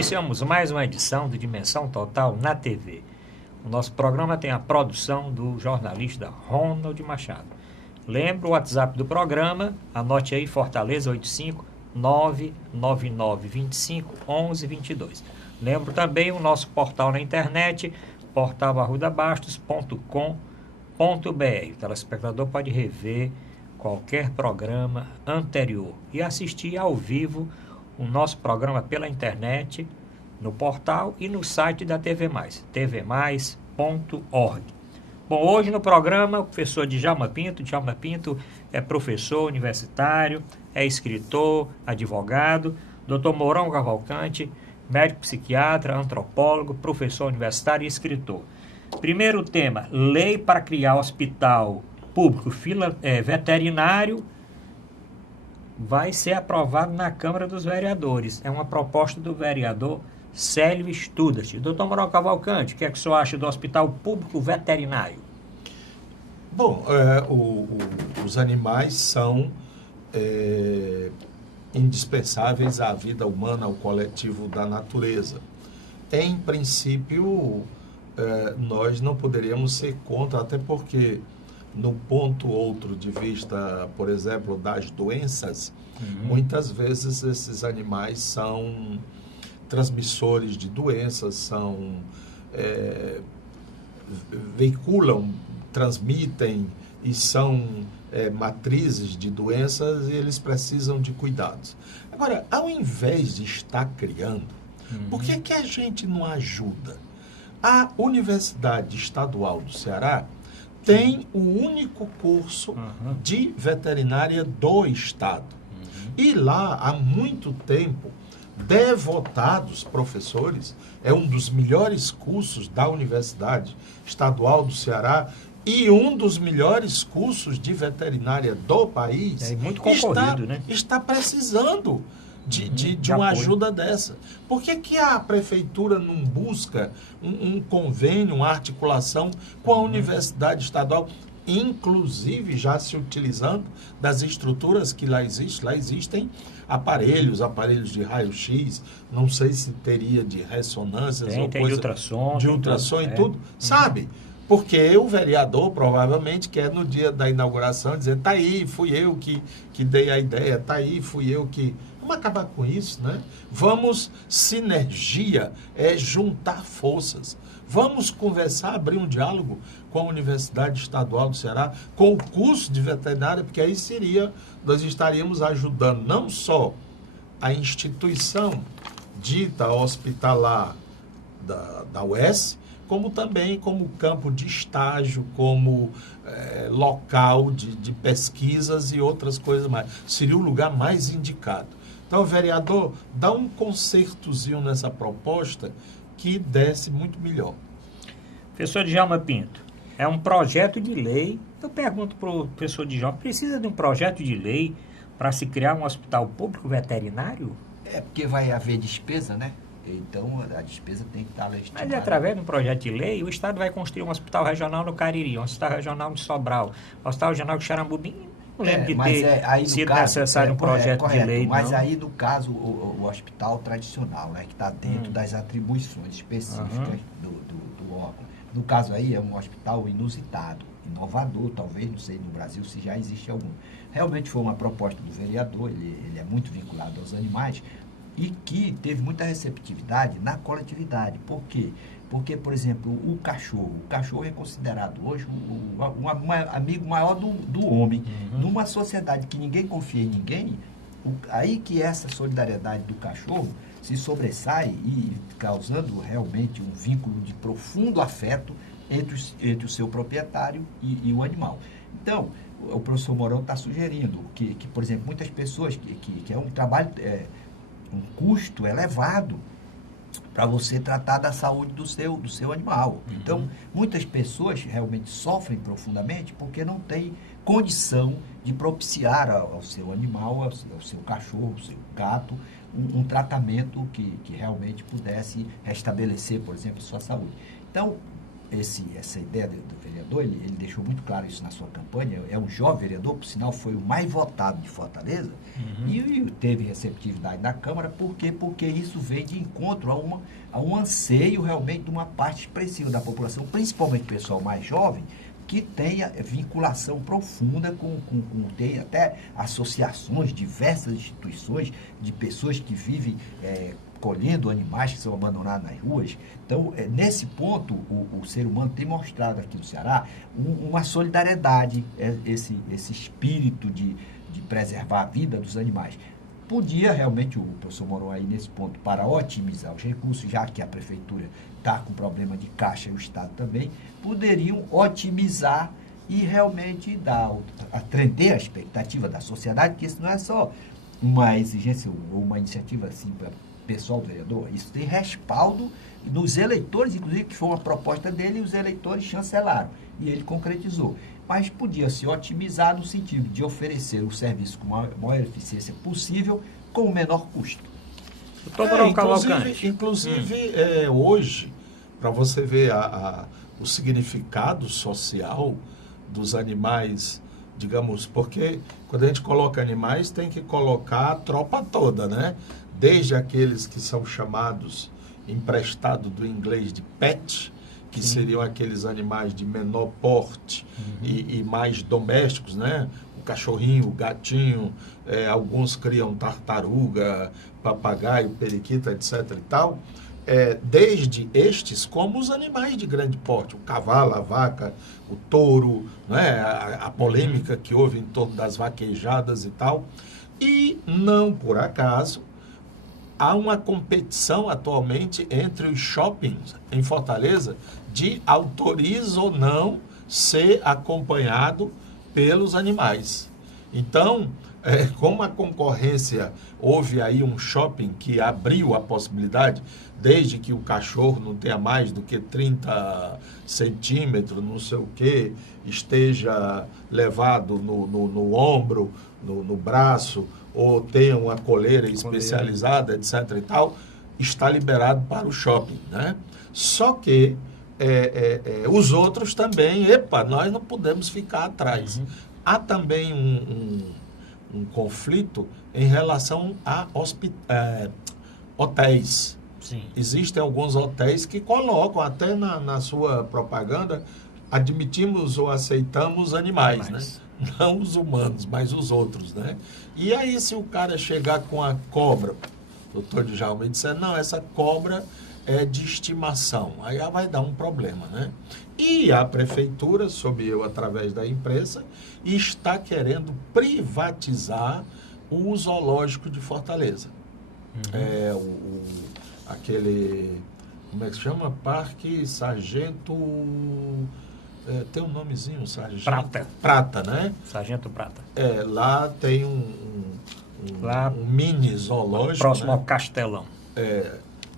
Iniciamos mais uma edição do Dimensão Total na TV. O nosso programa tem a produção do jornalista Ronald Machado. Lembra o WhatsApp do programa, anote aí, Fortaleza 85 99925 1122. Lembro também o nosso portal na internet, portalarrudabastos.com.br. O telespectador pode rever qualquer programa anterior e assistir ao vivo o nosso programa pela internet, no portal e no site da TV Mais, tvmais.org. Bom, hoje no programa, o professor Djalma Pinto. Djalma Pinto é professor universitário, é escritor, advogado. Dr. Mourão Cavalcante, médico psiquiatra, antropólogo, professor universitário e escritor. Primeiro tema, lei para criar hospital público veterinário vai ser aprovado na Câmara dos Vereadores. É uma proposta do vereador Célio Studat. Doutor Mourão Cavalcante, o que é que o senhor acha do hospital público veterinário? Bom, os animais são indispensáveis à vida humana, ao coletivo da natureza. Em princípio, nós não poderíamos ser contra, até porque no ponto outro de vista, por exemplo, das doenças, muitas vezes esses animais são transmissores de doenças, veiculam, transmitem e são matrizes de doenças, e eles precisam de cuidados. Agora, ao invés de estar criando, por que que a gente não ajuda? A Universidade Estadual do Ceará tem o único curso de veterinária do Estado. E lá, há muito tempo, devotados professores, é um dos melhores cursos da Universidade Estadual do Ceará e um dos melhores cursos de veterinária do país. É muito concorrido, né? Está precisando de uma ajuda dessa. Por que que a prefeitura não busca um convênio, uma articulação com a Universidade Estadual, inclusive já se utilizando das estruturas que lá existem? Lá existem aparelhos de raio-x, não sei se teria de ressonâncias ou tem coisa de ultrassom e tudo, sabe? Porque o vereador provavelmente quer no dia da inauguração dizer, tá aí, fui eu que dei a ideia, tá aí, fui eu que... Vamos acabar com isso, né? Vamos, sinergia, juntar forças. Vamos conversar, abrir um diálogo com a Universidade Estadual do Ceará, com o curso de veterinária, porque aí nós estaríamos ajudando não só a instituição dita hospitalar da UES, como também como campo de estágio, como local de pesquisas e outras coisas mais. Seria o lugar mais indicado. Então, vereador, dá um consertozinho nessa proposta que desce muito melhor. Professor Djalma Pinto, é um projeto de lei. Eu pergunto para o professor Djalma, precisa de um projeto de lei para se criar um hospital público veterinário? É porque vai haver despesa, né? Então, a despesa tem que estar legitimada. Mas através de um projeto de lei, o Estado vai construir um hospital regional no Cariri, um hospital regional no Sobral, um hospital regional no Xaramubim. Não lembro de ter sido necessário um projeto de lei, mas não. aí, no caso, o hospital tradicional, né, que está dentro das atribuições específicas do órgão. No caso aí, é um hospital inusitado, inovador, talvez, não sei, no Brasil se já existe algum. Realmente foi uma proposta do vereador, ele é muito vinculado aos animais, e que teve muita receptividade na coletividade. Por quê? Porque, por exemplo, o cachorro é considerado hoje um amigo maior do homem. Numa sociedade que ninguém confia em ninguém, aí que essa solidariedade do cachorro se sobressai e causando realmente um vínculo de profundo afeto entre o seu proprietário e o animal. Então, o professor Mourão está sugerindo que, por exemplo, muitas pessoas, que é um trabalho, um custo elevado para você tratar da saúde do seu animal. Então, muitas pessoas realmente sofrem profundamente porque não têm condição de propiciar ao seu animal, ao seu cachorro, ao seu gato, um tratamento que realmente pudesse restabelecer, por exemplo, sua saúde. Então, essa ideia do vereador, ele deixou muito claro isso na sua campanha, é um jovem vereador, por sinal foi o mais votado de Fortaleza, e teve receptividade na Câmara, por quê? Porque isso vem de encontro a um anseio realmente de uma parte expressiva da população, principalmente o pessoal mais jovem, que tenha vinculação profunda tem até associações, diversas instituições de pessoas que vivem colhendo animais que são abandonados nas ruas. Então, nesse ponto, o ser humano tem mostrado aqui no Ceará uma solidariedade, esse espírito de preservar a vida dos animais. Podia realmente, o professor Moron aí nesse ponto, para otimizar os recursos, já que a prefeitura está com problema de caixa e o Estado também, poderiam otimizar e realmente atender a expectativa da sociedade, que isso não é só uma exigência ou uma iniciativa assim para pessoal vereador, isso tem respaldo dos eleitores, inclusive, que foi uma proposta dele e os eleitores chancelaram, e ele concretizou. Mas podia se otimizar no sentido de oferecer o serviço com a maior eficiência possível, com o menor custo. Inclusive hoje, para você ver o significado social dos animais, digamos, porque quando a gente coloca animais, tem que colocar a tropa toda, né? Desde aqueles que são chamados, emprestado do inglês de pet, que seriam aqueles animais de menor porte e mais domésticos, né? O cachorrinho, o gatinho, alguns criam tartaruga, papagaio, periquito, etc. e tal. Desde estes, como os animais de grande porte, o cavalo, a vaca, o touro, né? A polêmica que houve em torno das vaquejadas e tal. E não por acaso, há uma competição atualmente entre os shoppings em Fortaleza de autoriza ou não ser acompanhado pelos animais. Então, como a concorrência, houve aí um shopping que abriu a possibilidade, desde que o cachorro não tenha mais do que 30 centímetros, não sei o que, esteja levado no ombro, no braço, ou tenha uma coleira especializada, etc. e tal, está liberado para o shopping, né? Só que os outros também, nós não podemos ficar atrás. Há também um conflito em relação a hotéis. Sim. Existem alguns hotéis que colocam até na sua propaganda, admitimos ou aceitamos animais, né? Não os humanos, mas os outros, né? E aí, se o cara chegar com a cobra, o doutor Djalma, e disser, não, essa cobra é de estimação, aí vai dar um problema, né? E a prefeitura, soube eu através da imprensa, está querendo privatizar o zoológico de Fortaleza. Aquele, como é que se chama? Parque Sargento... tem um nomezinho, Sargento... Prata, né? Sargento Prata. Lá tem um mini zoológico. Próximo, né? ao Castelão.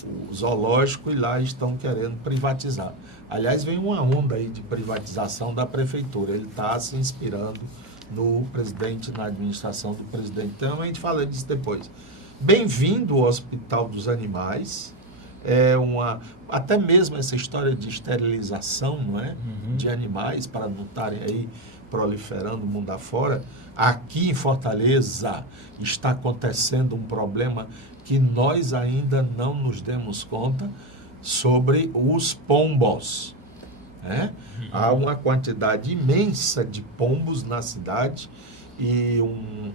O zoológico, e lá estão querendo privatizar. Aliás, vem uma onda aí de privatização da prefeitura. Ele está se inspirando no presidente, na administração do presidente. Então, a gente fala disso depois. Bem-vindo ao Hospital dos Animais. Até mesmo essa história de esterilização, não é? De animais, para não estarem aí proliferando o mundo afora. Aqui em Fortaleza está acontecendo um problema que nós ainda não nos demos conta sobre os pombos. Né? Há uma quantidade imensa de pombos na cidade e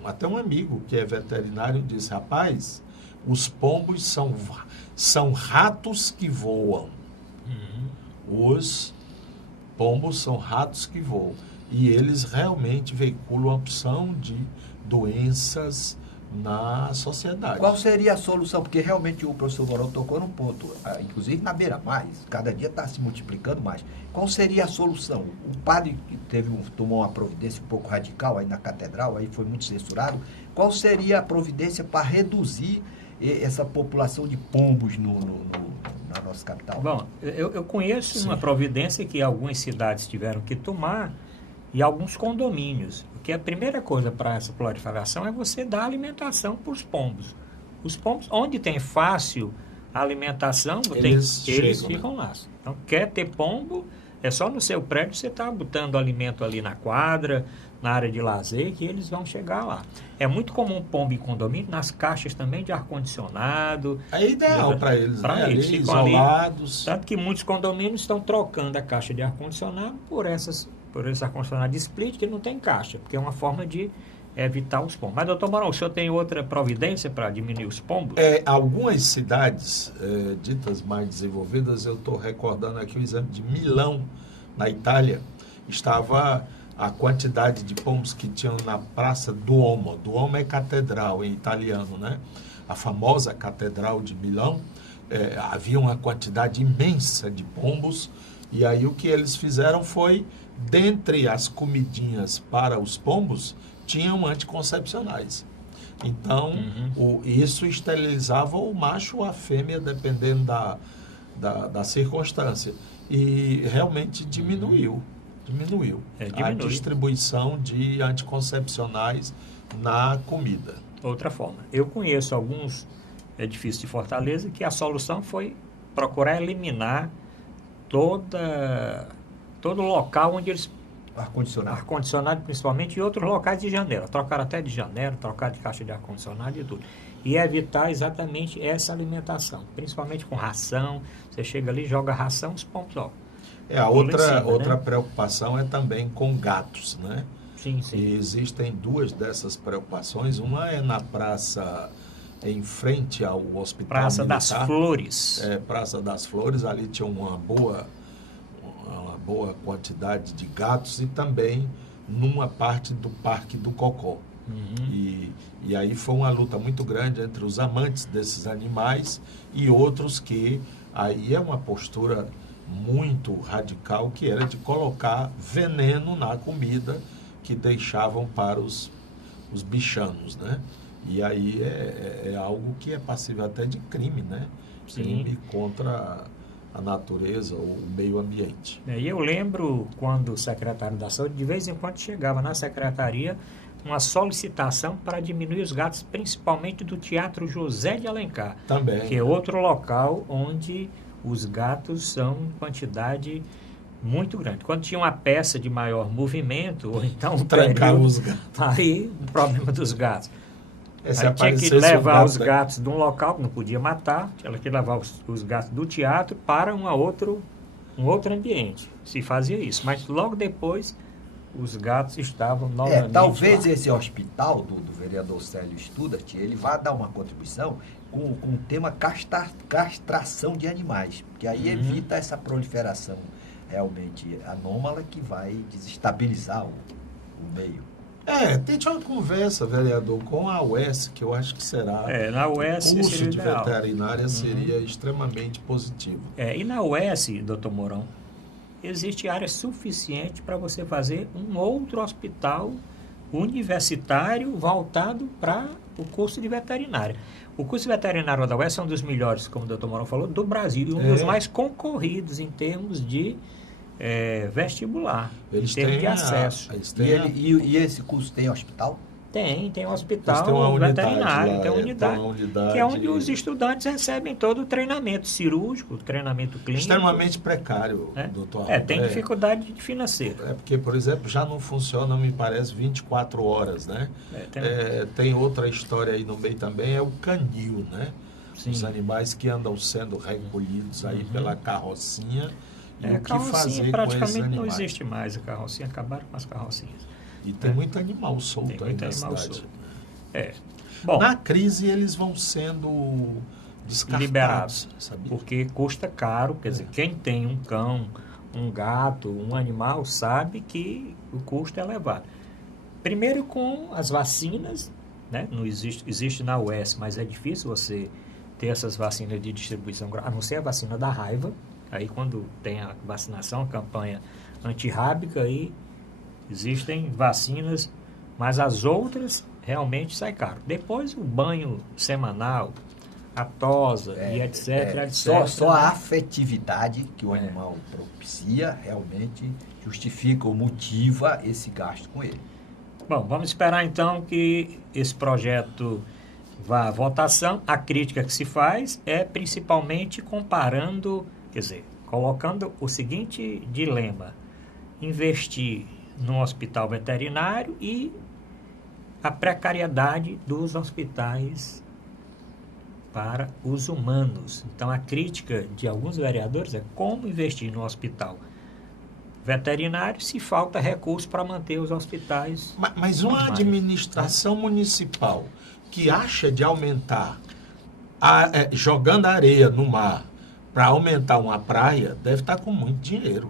até um amigo que é veterinário disse, rapaz, os pombos são ratos que voam. Os pombos são ratos que voam. E eles realmente veiculam a opção de doenças na sociedade. Qual seria a solução? Porque realmente o professor Moron tocou num ponto, inclusive na beira-mar, cada dia está se multiplicando mais. Qual seria a solução? O padre tomou uma providência um pouco radical aí na catedral, aí foi muito censurado. Qual seria a providência para reduzir essa população de pombos na nossa capital? Bom, eu conheço uma providência que algumas cidades tiveram que tomar e alguns condomínios. Porque a primeira coisa para essa proliferação é você dar alimentação para os pombos. Os pombos, onde tem fácil alimentação, eles ficam lá. Então, quer ter pombo, É só no seu prédio você está botando alimento ali na quadra, na área de lazer, que eles vão chegar lá. É muito comum pombo em condomínio, nas caixas também de ar-condicionado. É ideal para eles, Pra né? eles, Ali, ficam isolados. Tanto que muitos condomínios estão trocando a caixa de ar-condicionado por esse ar-condicionado de split que não tem caixa, porque é uma forma de evitar os pombos. Mas, doutor Mourão, o senhor tem outra providência para diminuir os pombos? Algumas cidades ditas mais desenvolvidas, eu estou recordando aqui o exemplo de Milão, na Itália, estava a quantidade de pombos que tinham na Praça Duomo. Duomo é catedral em italiano, né? A famosa Catedral de Milão, havia uma quantidade imensa de pombos, e aí o que eles fizeram foi, dentre as comidinhas para os pombos, tinham anticoncepcionais. Então, isso esterilizava o macho ou a fêmea, dependendo da circunstância. E realmente diminuiu a distribuição de anticoncepcionais na comida. Outra forma. Eu conheço alguns edifícios de Fortaleza que a solução foi procurar eliminar todo local onde eles... Ar-condicionado principalmente, e outros locais de janela. Trocaram até de janela, trocaram de caixa de ar-condicionado e tudo. E evitar exatamente essa alimentação, principalmente com ração. Você chega ali, joga ração, os pombos, ó. Outra preocupação é também com gatos, né? Sim. E existem duas dessas preocupações. Uma é na praça, em frente ao Hospital Praça Militar. das Flores. Praça das Flores, ali tinha uma boa quantidade de gatos, e também numa parte do Parque do Cocó. E aí foi uma luta muito grande entre os amantes desses animais e outros que aí é uma postura muito radical, que era de colocar veneno na comida que deixavam para os bichanos, né? E aí é algo que é passível até de crime, né? Sim. Crime contra a natureza ou o meio ambiente. E eu lembro quando o secretário da Saúde, de vez em quando chegava na secretaria uma solicitação para diminuir os gatos, principalmente do Teatro José de Alencar. Também. Que é outro local onde os gatos são em quantidade muito grande. Quando tinha uma peça de maior movimento, ou então trancavam os gatos. Aí o problema dos gatos. Aí tinha que levar os gatos de um local que não podia matar, tinha que levar os gatos do teatro para um outro ambiente. Se fazia isso. Mas logo depois os gatos estavam novamente talvez lá. Esse hospital do vereador Célio Studart, ele vá dar uma contribuição com o tema castração de animais, porque aí evita essa proliferação realmente anômala que vai desestabilizar o meio. Tente uma conversa, vereador, com a UES, que eu acho que será. Na UES o curso seria de ideal. veterinária seria extremamente positivo. E na UES, doutor Mourão, existe área suficiente para você fazer um outro hospital universitário voltado para o curso de veterinária. O curso de veterinário da UES é um dos melhores, como o doutor Mourão falou, do Brasil, e um dos mais concorridos em termos de vestibular, em termos de acesso. E esse curso tem hospital? Tem um hospital veterinário, tem uma unidade, que é onde os estudantes recebem todo o treinamento cirúrgico, treinamento clínico. Extremamente precário, doutor. Tem dificuldade financeira. Porque, por exemplo, já não funciona, me parece, 24 horas, né? Tem outra história aí no meio também, é o canil, né? Sim. Os animais que andam sendo recolhidos aí pela carrocinha. E o que fazer praticamente com esses animais? Não existe mais a carrocinha, acabaram com as carrocinhas. E tem muito animal solto aí na cidade. Bom, na crise eles vão sendo descartados, liberados, sabia? Porque custa caro, quer dizer, quem tem um cão, um gato, um animal, sabe que o custo é elevado. Primeiro com as vacinas, né? Não existe na UES, mas é difícil você ter essas vacinas de distribuição, a não ser a vacina da raiva. Aí quando tem a vacinação, a campanha antirrábica, aí existem vacinas, mas as outras realmente saem caro. Depois o banho semanal, a tosa e etc. Só a afetividade que o animal propicia realmente justifica ou motiva esse gasto com ele. Bom, vamos esperar então que esse projeto vá à votação. A crítica que se faz é principalmente comparando, quer dizer, colocando o seguinte dilema: investir no hospital veterinário e a precariedade dos hospitais para os humanos. Então, a crítica de alguns vereadores é como investir no hospital veterinário se falta recurso para manter os hospitais. Mas uma administração municipal que acha de aumentar, jogando areia no mar para aumentar uma praia, deve estar com muito dinheiro.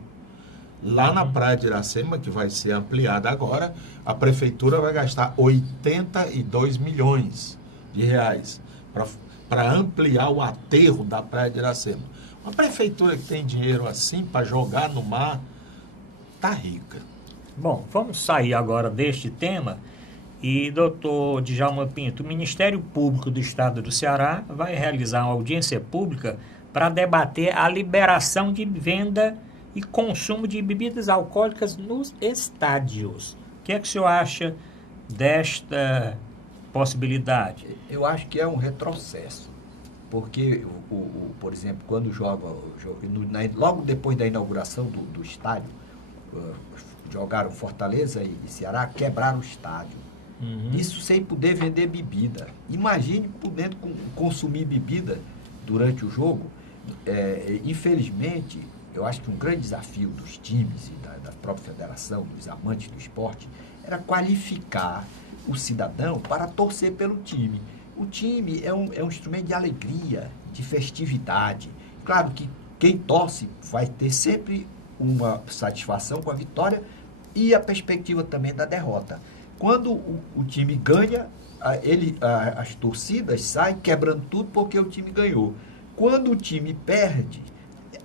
Lá na praia de Iracema, que vai ser ampliada agora, a prefeitura vai gastar 82 milhões de reais para ampliar o aterro da praia de Iracema. Uma prefeitura que tem dinheiro assim para jogar no mar, está rica. Bom, vamos sair agora deste tema e, doutor Djalma Pinto, o Ministério Público do Estado do Ceará vai realizar uma audiência pública para debater a liberação de venda e consumo de bebidas alcoólicas nos estádios. O que é que o senhor acha desta possibilidade? Eu acho que é um retrocesso, porque, por exemplo, quando logo depois da inauguração do estádio, jogaram Fortaleza e Ceará, quebraram o estádio. Isso sem poder vender bebida. Imagine podendo consumir bebida durante o jogo. Infelizmente, eu acho que um grande desafio dos times e da própria federação, dos amantes do esporte, era qualificar o cidadão para torcer pelo time. O time é um instrumento de alegria, de festividade. Claro que quem torce vai ter sempre uma satisfação com a vitória e a perspectiva também da derrota. Quando o time ganha, as torcidas saem quebrando tudo porque o time ganhou. Quando o time perde,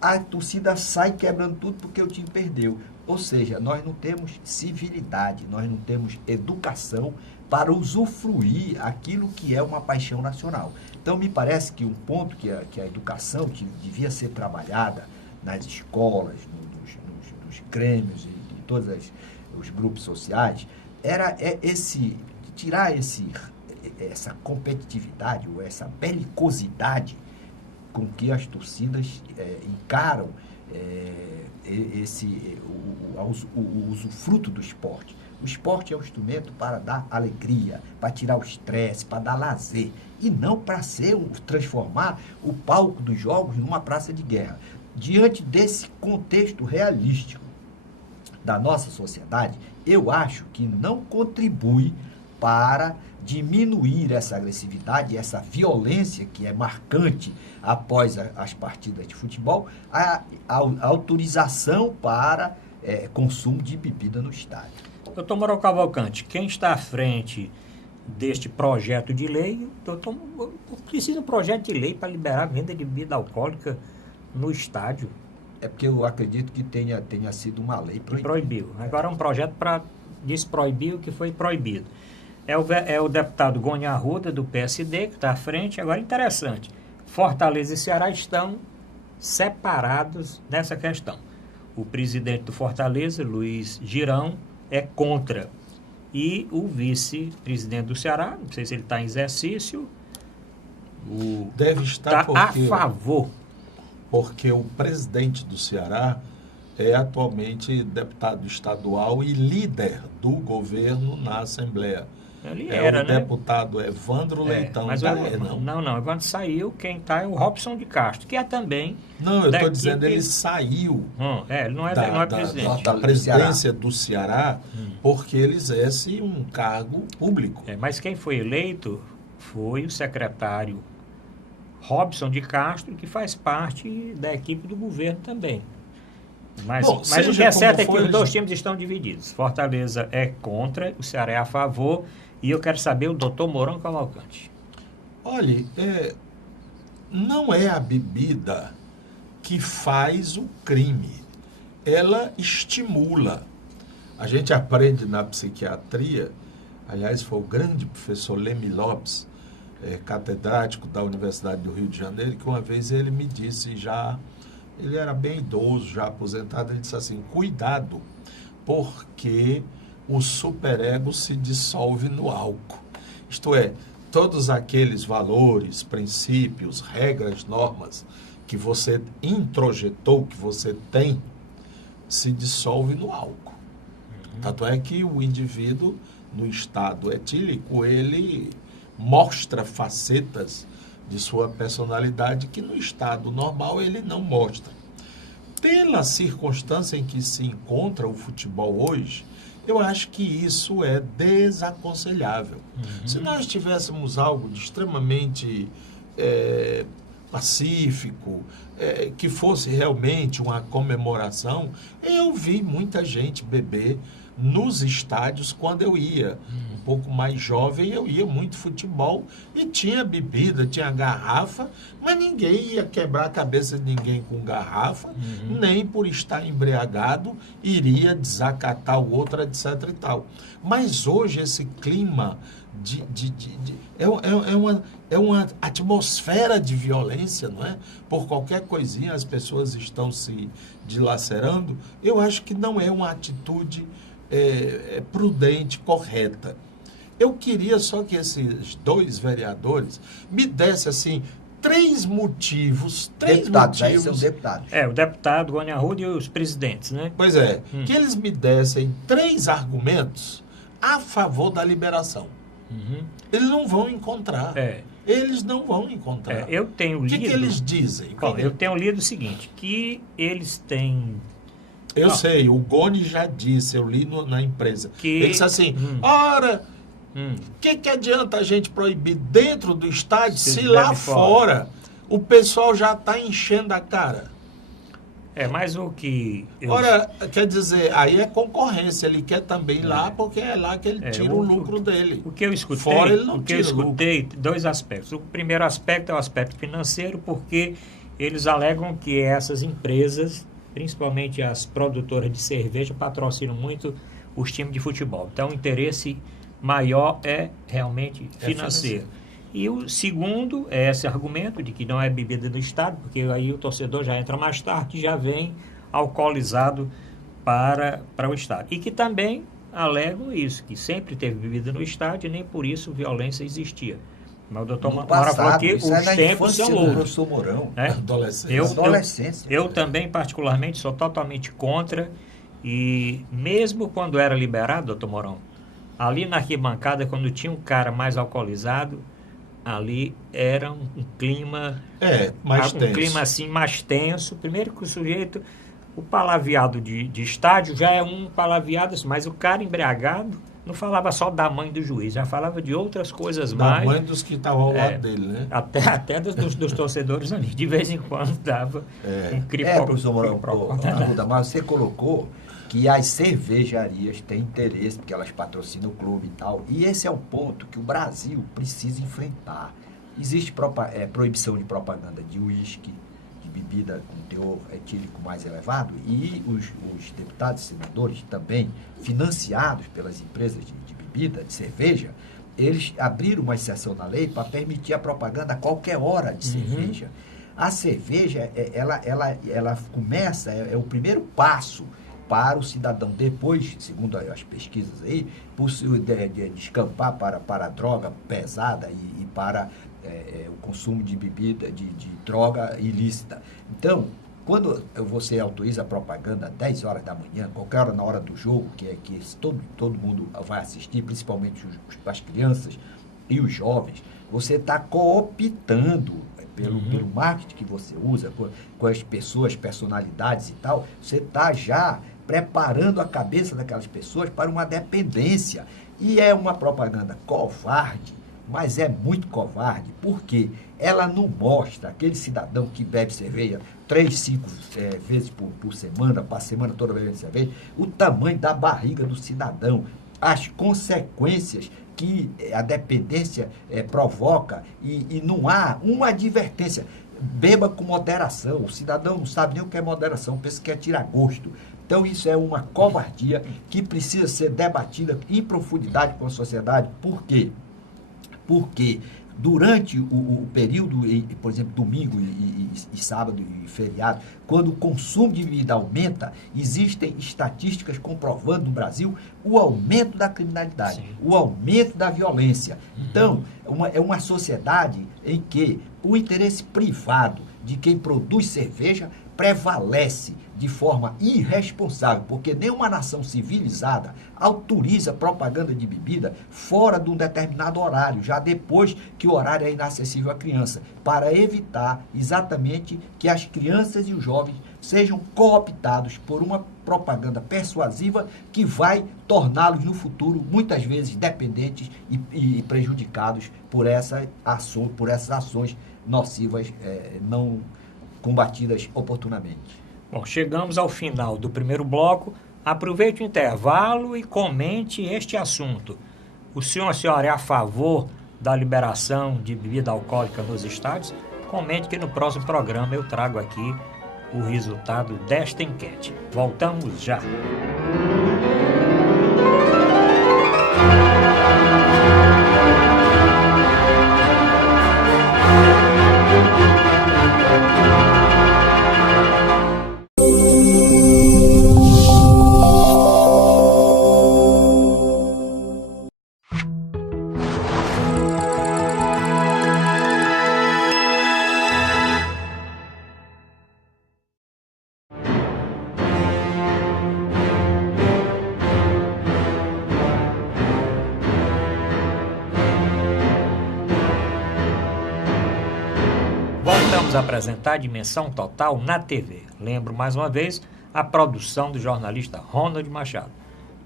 a torcida sai quebrando tudo porque o time perdeu. Ou seja, nós não temos civilidade, nós não temos educação para usufruir aquilo que é uma paixão nacional. Então, me parece que um ponto que a educação que devia ser trabalhada nas escolas, nos grêmios e em todos os grupos sociais, tirar essa competitividade ou essa belicosidade com que as torcidas encaram o usufruto do esporte. O esporte é um instrumento para dar alegria, para tirar o estresse, para dar lazer, e não para transformar o palco dos jogos numa praça de guerra. Diante desse contexto realístico da nossa sociedade, eu acho que não contribui para diminuir essa agressividade, essa violência que é marcante após as partidas de futebol, a autorização para consumo de bebida no estádio. Doutor Mourão Cavalcante, quem está à frente deste projeto de lei, doutor, precisa de um projeto de lei para liberar a venda de bebida alcoólica no estádio? É porque eu acredito que tenha sido uma lei proibida. Proibiu. Agora é um projeto para desproibir o que foi proibido. É o deputado Goni Arruda, do PSD, que está à frente. Agora, interessante, Fortaleza e Ceará estão separados nessa questão. O presidente do Fortaleza, Luiz Girão, é contra. E o vice-presidente do Ceará, não sei se ele está em exercício, deve estar a favor. Porque o presidente do Ceará é atualmente deputado estadual e líder do governo na Assembleia. Ele era, o deputado Evandro Leitão. Mas não, Evandro saiu, quem está é o Robson de Castro, que é também... Não, eu estou dizendo, ele saiu ele não é presidente. Da presidência do Ceará, porque ele exerce um cargo público. Mas quem foi eleito foi o secretário Robson de Castro, que faz parte da equipe do governo também. Mas o que é certo é que os dois times estão divididos. Fortaleza é contra, o Ceará é a favor. E eu quero saber o doutor Mourão Cavalcante. Olha, não é a bebida que faz o crime. Ela estimula. A gente aprende na psiquiatria, aliás, foi o grande professor Leme Lopes, catedrático da Universidade do Rio de Janeiro, que uma vez ele me disse ele era bem idoso, já aposentado, ele disse assim, cuidado, porque o superego se dissolve no álcool. Isto é, todos aqueles valores, princípios, regras, normas que você introjetou, que você tem, se dissolve no álcool. Tanto é que o indivíduo, no estado etílico, ele mostra facetas de sua personalidade que no estado normal ele não mostra. Pela circunstância em que se encontra o futebol hoje, eu acho que isso é desaconselhável. Se nós tivéssemos algo de extremamente pacífico, que fosse realmente uma comemoração, eu vi muita gente beber nos estádios quando eu ia. Um pouco mais jovem, eu ia muito futebol e tinha bebida, tinha garrafa, mas ninguém ia quebrar a cabeça de ninguém com garrafa, nem por estar embriagado iria desacatar o outro, etc. e tal. Mas hoje esse clima é uma atmosfera de violência, não é? Por qualquer coisinha as pessoas estão se dilacerando. Eu acho que não é uma atitude prudente, correta. Eu queria só que esses dois vereadores me dessem, assim, três motivos. Deputados, aí são deputados. O deputado, Gônia Arruda e os presidentes, né? Pois é, que eles me dessem 3 argumentos a favor da liberação. Eles não vão encontrar. Eles não vão encontrar. Eu tenho lido... O que eles dizem? Bom, eu tenho lido o seguinte, que eles têm... Eu sei, o Goni já disse, eu li na imprensa. Ele disse assim, ora, que adianta a gente proibir dentro do estádio se lá fora o pessoal já está enchendo a cara? Mas o que... Ora, quer dizer, aí é concorrência, ele quer também ir lá, porque é lá que ele tira o lucro dele. O que eu escutei, fora ele não tira lucro. Dois aspectos. O primeiro aspecto é o aspecto financeiro, porque eles alegam que essas empresas, principalmente as produtoras de cerveja, patrocinam muito os times de futebol. Então, o interesse maior é realmente financeiro. E o segundo é esse argumento de que não é bebida no estádio, porque aí o torcedor já entra mais tarde e já vem alcoolizado para o estádio. E que também alegam isso, que sempre teve bebida no estádio e nem por isso violência existia. Mas o doutor Moura falou que os tempos são outros. Eu também, particularmente, sou totalmente contra. E mesmo quando era liberado, doutor Mourão, ali na arquibancada, quando tinha um cara mais alcoolizado, ali era um clima... mais tenso. Um clima assim, mais tenso. Primeiro que o sujeito... O palavreado de estádio já é um palavreado, mas o cara embriagado não falava só da mãe do juiz, já falava de outras coisas mais. Da mãe dos que estavam ao lado dele, né? Até dos torcedores ali. De vez em quando dava um professor Mourão, mas você colocou que as cervejarias têm interesse, porque elas patrocinam o clube e tal. E esse é o ponto que o Brasil precisa enfrentar. Existe proibição de propaganda de uísque, de bebida com teor etílico mais elevado, e os deputados e senadores também, financiados pelas empresas de bebida, de cerveja, eles abriram uma exceção na lei para permitir a propaganda a qualquer hora de cerveja. A cerveja, ela começa, é o primeiro passo para o cidadão, depois, segundo as pesquisas aí, de descampar para a droga pesada e para o consumo de bebida, de droga ilícita. Então, quando você autoriza a propaganda às 10 horas da manhã, qualquer hora na hora do jogo, que todo mundo vai assistir, principalmente as crianças e os jovens, você está cooptando pelo marketing que você usa, com as pessoas, personalidades e tal, você está já preparando a cabeça daquelas pessoas para uma dependência. E é uma propaganda covarde, mas é muito covarde, porque ela não mostra aquele cidadão que bebe cerveja 3, 5 vezes por semana, para a semana toda bebendo cerveja, o tamanho da barriga do cidadão, as consequências que a dependência provoca, e não há uma advertência. Beba com moderação. O cidadão não sabe nem o que é moderação, pensa que é tirar gosto. Então, isso é uma covardia que precisa ser debatida em profundidade com a sociedade. Por quê? Porque durante o período, por exemplo, domingo e sábado e feriado, quando o consumo de bebida aumenta, existem estatísticas comprovando no Brasil o aumento da criminalidade, sim, o aumento da violência. Então, é uma sociedade em que o interesse privado de quem produz cerveja prevalece de forma irresponsável, porque nenhuma nação civilizada autoriza propaganda de bebida fora de um determinado horário, já depois que o horário é inacessível à criança, para evitar exatamente que as crianças e os jovens sejam cooptados por uma propaganda persuasiva que vai torná-los no futuro muitas vezes dependentes e prejudicados por essas ações nocivas não combatidas oportunamente. Bom, chegamos ao final do primeiro bloco. Aproveite o intervalo e comente este assunto. O senhor, a senhora é a favor da liberação de bebida alcoólica nos estádios? Comente que no próximo programa eu trago aqui o resultado desta enquete. Voltamos já. Vamos apresentar a Dimensão Total na TV. Lembro mais uma vez a produção do jornalista Ronald Machado.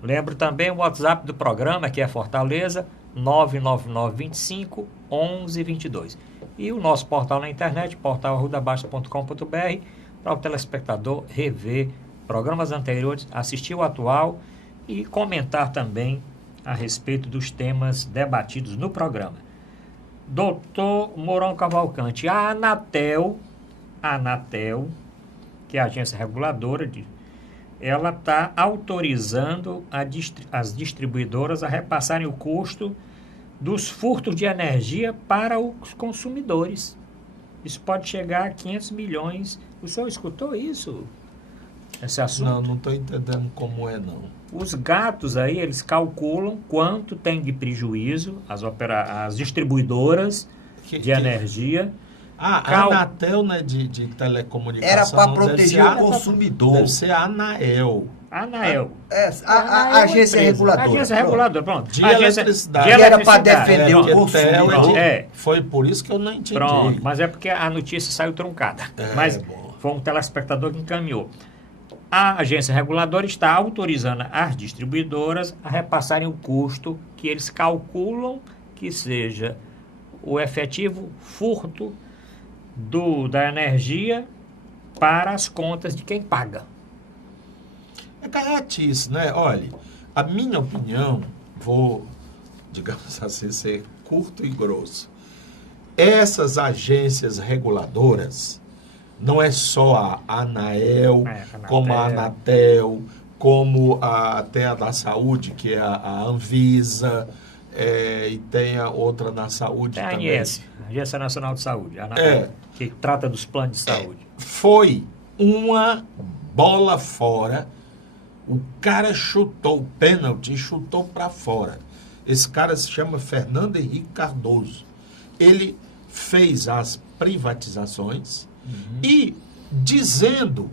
Lembro também o WhatsApp do programa, que é Fortaleza 99925-1122. E o nosso portal na internet, portal@arrudabaixo.com.br, para o telespectador rever programas anteriores, assistir o atual e comentar também a respeito dos temas debatidos no programa. Doutor Mourão Cavalcante, a Anatel, que é a agência reguladora, ela está autorizando as distribuidoras a repassarem o custo dos furtos de energia para os consumidores. Isso pode chegar a 500 milhões. O senhor escutou isso? Esse assunto? Não estou entendendo como é, não. Os gatos aí, eles calculam quanto tem de prejuízo as distribuidoras de energia. A Anatel, né, de telecomunicação. Era para proteger o consumidor. Deve ser a Anael. Anael. A agência reguladora. A agência reguladora, pronto. De eletricidade. Que era para defender o consumidor. Foi por isso que eu não entendi. Pronto, mas é porque a notícia saiu truncada. Mas foi um telespectador que encaminhou. A agência reguladora está autorizando as distribuidoras a repassarem o custo que eles calculam que seja o efetivo furto da energia para as contas de quem paga. É caratice, né? Olha, a minha opinião, vou, digamos assim, ser curto e grosso. Essas agências reguladoras, não é só a Anael, como a Anatel, como até a da saúde, que é a Anvisa, e tem a outra na saúde tem também. A ANS, Agência Nacional de Saúde, que trata dos planos de saúde. Foi uma bola fora, o cara chutou o pênalti e chutou para fora. Esse cara se chama Fernando Henrique Cardoso. Ele fez as privatizações, e dizendo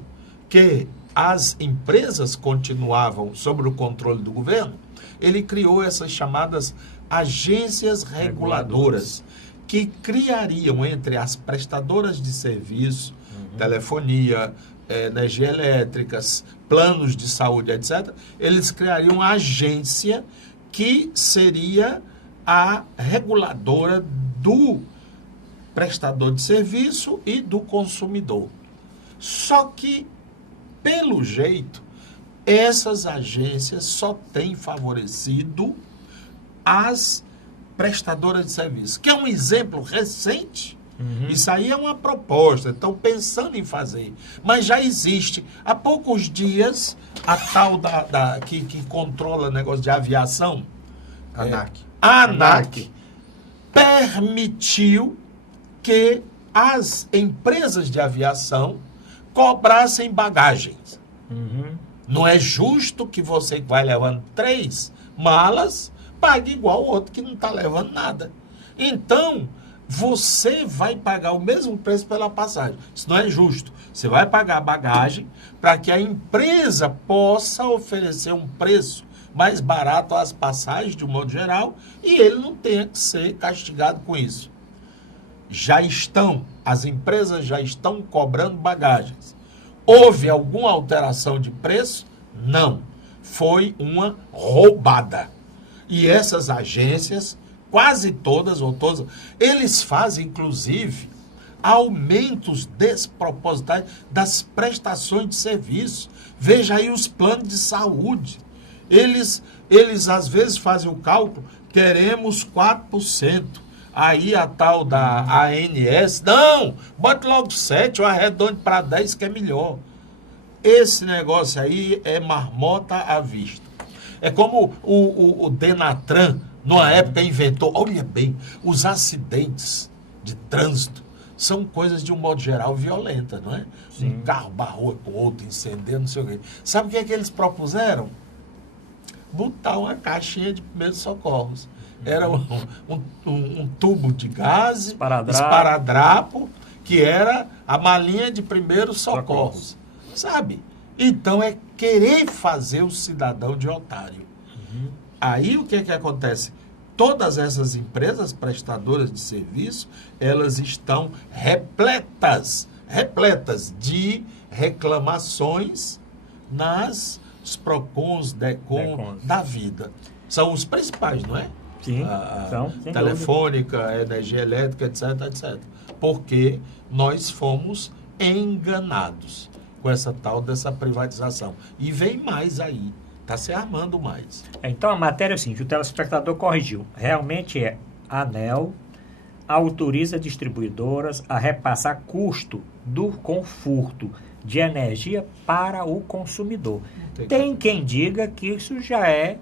que as empresas continuavam sob o controle do governo, ele criou essas chamadas agências reguladoras, que criariam entre as prestadoras de serviço, telefonia, energia elétricas, planos de saúde, etc., eles criariam uma agência que seria a reguladora do prestador de serviço e do consumidor. Só que, pelo jeito, essas agências só têm favorecido as prestadoras de serviço, que é um exemplo recente. Isso aí é uma proposta, estão pensando em fazer, mas já existe. Há poucos dias, a tal que controla negócio de aviação, a ANAC, permitiu que as empresas de aviação cobrassem bagagens. Não é justo que você que vai levando 3 malas pague igual o outro que não está levando nada. Então, você vai pagar o mesmo preço pela passagem. Isso não é justo. Você vai pagar a bagagem para que a empresa possa oferecer um preço mais barato às passagens, de um modo geral, e ele não tenha que ser castigado com isso. As empresas já estão cobrando bagagens. Houve alguma alteração de preço? Não. Foi uma roubada. E essas agências, quase todas ou todas, eles fazem, inclusive, aumentos despropositais das prestações de serviço. Veja aí os planos de saúde. Eles às vezes fazem o cálculo, queremos 4%. Aí a tal da ANS, não, bote logo 7, ou arredonde para 10, que é melhor. Esse negócio aí é marmota à vista. É como o Denatran, numa época, inventou, olha bem, os acidentes de trânsito são coisas, de um modo geral, violentas, não é? Sim. Um carro barrou com o outro, incendendo, não sei o quê. Sabe o que é que eles propuseram? Botar uma caixinha de primeiros socorros. Era um tubo de gás, esparadrapo, que era a malinha de primeiros socorros. Sabe? Então é querer fazer o cidadão de otário. Aí o que é que acontece? Todas essas empresas prestadoras de serviço, elas estão repletas de reclamações nas PROCONs, DECON da vida. São os principais, não é? Sim, telefônica, energia elétrica, etc, etc. Porque nós fomos enganados com essa tal dessa privatização. E vem mais aí. Está se armando mais. Então, a matéria é o seguinte, o telespectador corrigiu. Realmente a ANEEL autoriza distribuidoras a repassar custo do conforto de energia para o consumidor. Tem quem diga que isso já é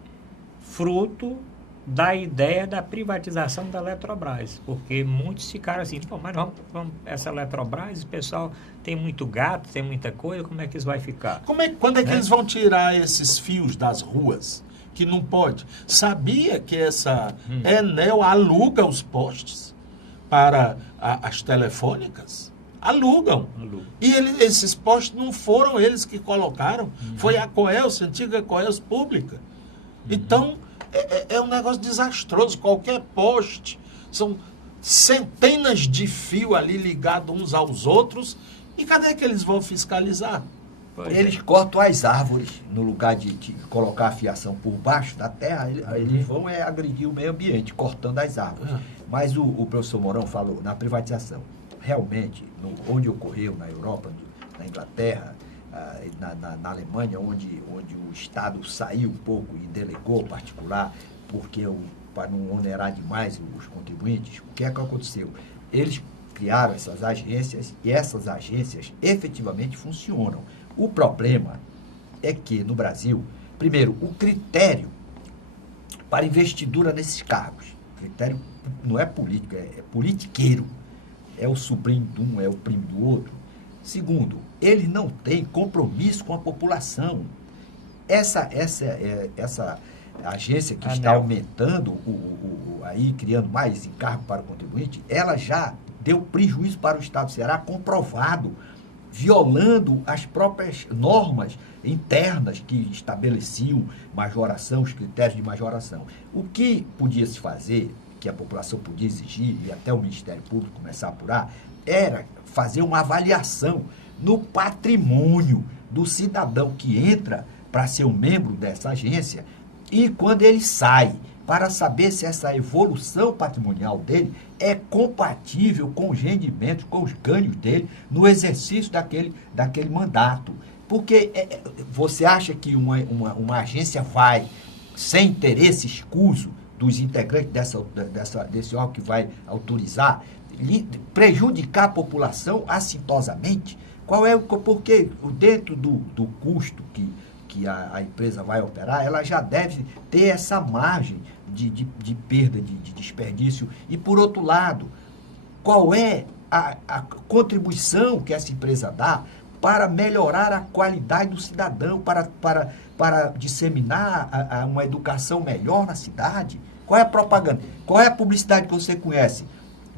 fruto da ideia da privatização da Eletrobras, porque muitos ficaram assim, pô, mas vamos essa Eletrobras, o pessoal tem muito gato, tem muita coisa, como é que isso vai ficar? Quando é que eles vão tirar esses fios das ruas? Que não pode. Sabia que essa Enel aluga os postes para as telefônicas? Alugam. E esses postes não foram eles que colocaram, foi a Coelce, a antiga Coelce Pública. Então, é um negócio desastroso. Qualquer poste, são centenas de fios ali ligados uns aos outros. E cadê que eles vão fiscalizar? Eles cortam as árvores no lugar de colocar a fiação por baixo da terra. Eles vão agredir o meio ambiente, cortando as árvores. Mas o professor Mourão falou na privatização. Realmente, onde ocorreu, na Europa, na Inglaterra, na Alemanha, onde o Estado saiu um pouco e delegou particular, porque para não onerar demais os contribuintes, o que é que aconteceu? Eles criaram essas agências e essas agências efetivamente funcionam. O problema é que no Brasil, primeiro, o critério para investidura nesses cargos, o critério não é político, é politiqueiro, é o sobrinho de um, é o primo do outro. Segundo, ele não tem compromisso com a população. Essa agência que está aumentando, aí criando mais encargo para o contribuinte, ela já deu prejuízo para o Estado do Ceará comprovado, violando as próprias normas internas que estabeleciam majoração, os critérios de majoração. O que podia se fazer, que a população podia exigir, e até o Ministério Público começar a apurar, era fazer uma avaliação no patrimônio do cidadão que entra para ser um membro dessa agência e quando ele sai, para saber se essa evolução patrimonial dele é compatível com os rendimentos, com os ganhos dele no exercício daquele mandato. Porque você acha que uma agência vai, sem interesse escuso dos integrantes desse órgão que vai autorizar, prejudicar a população assintosamente? Porque dentro do custo que a empresa vai operar, ela já deve ter essa margem de perda, de desperdício. E, por outro lado, qual é a contribuição que essa empresa dá para melhorar a qualidade do cidadão, para disseminar uma educação melhor na cidade? Qual é a propaganda? Qual é a publicidade que você conhece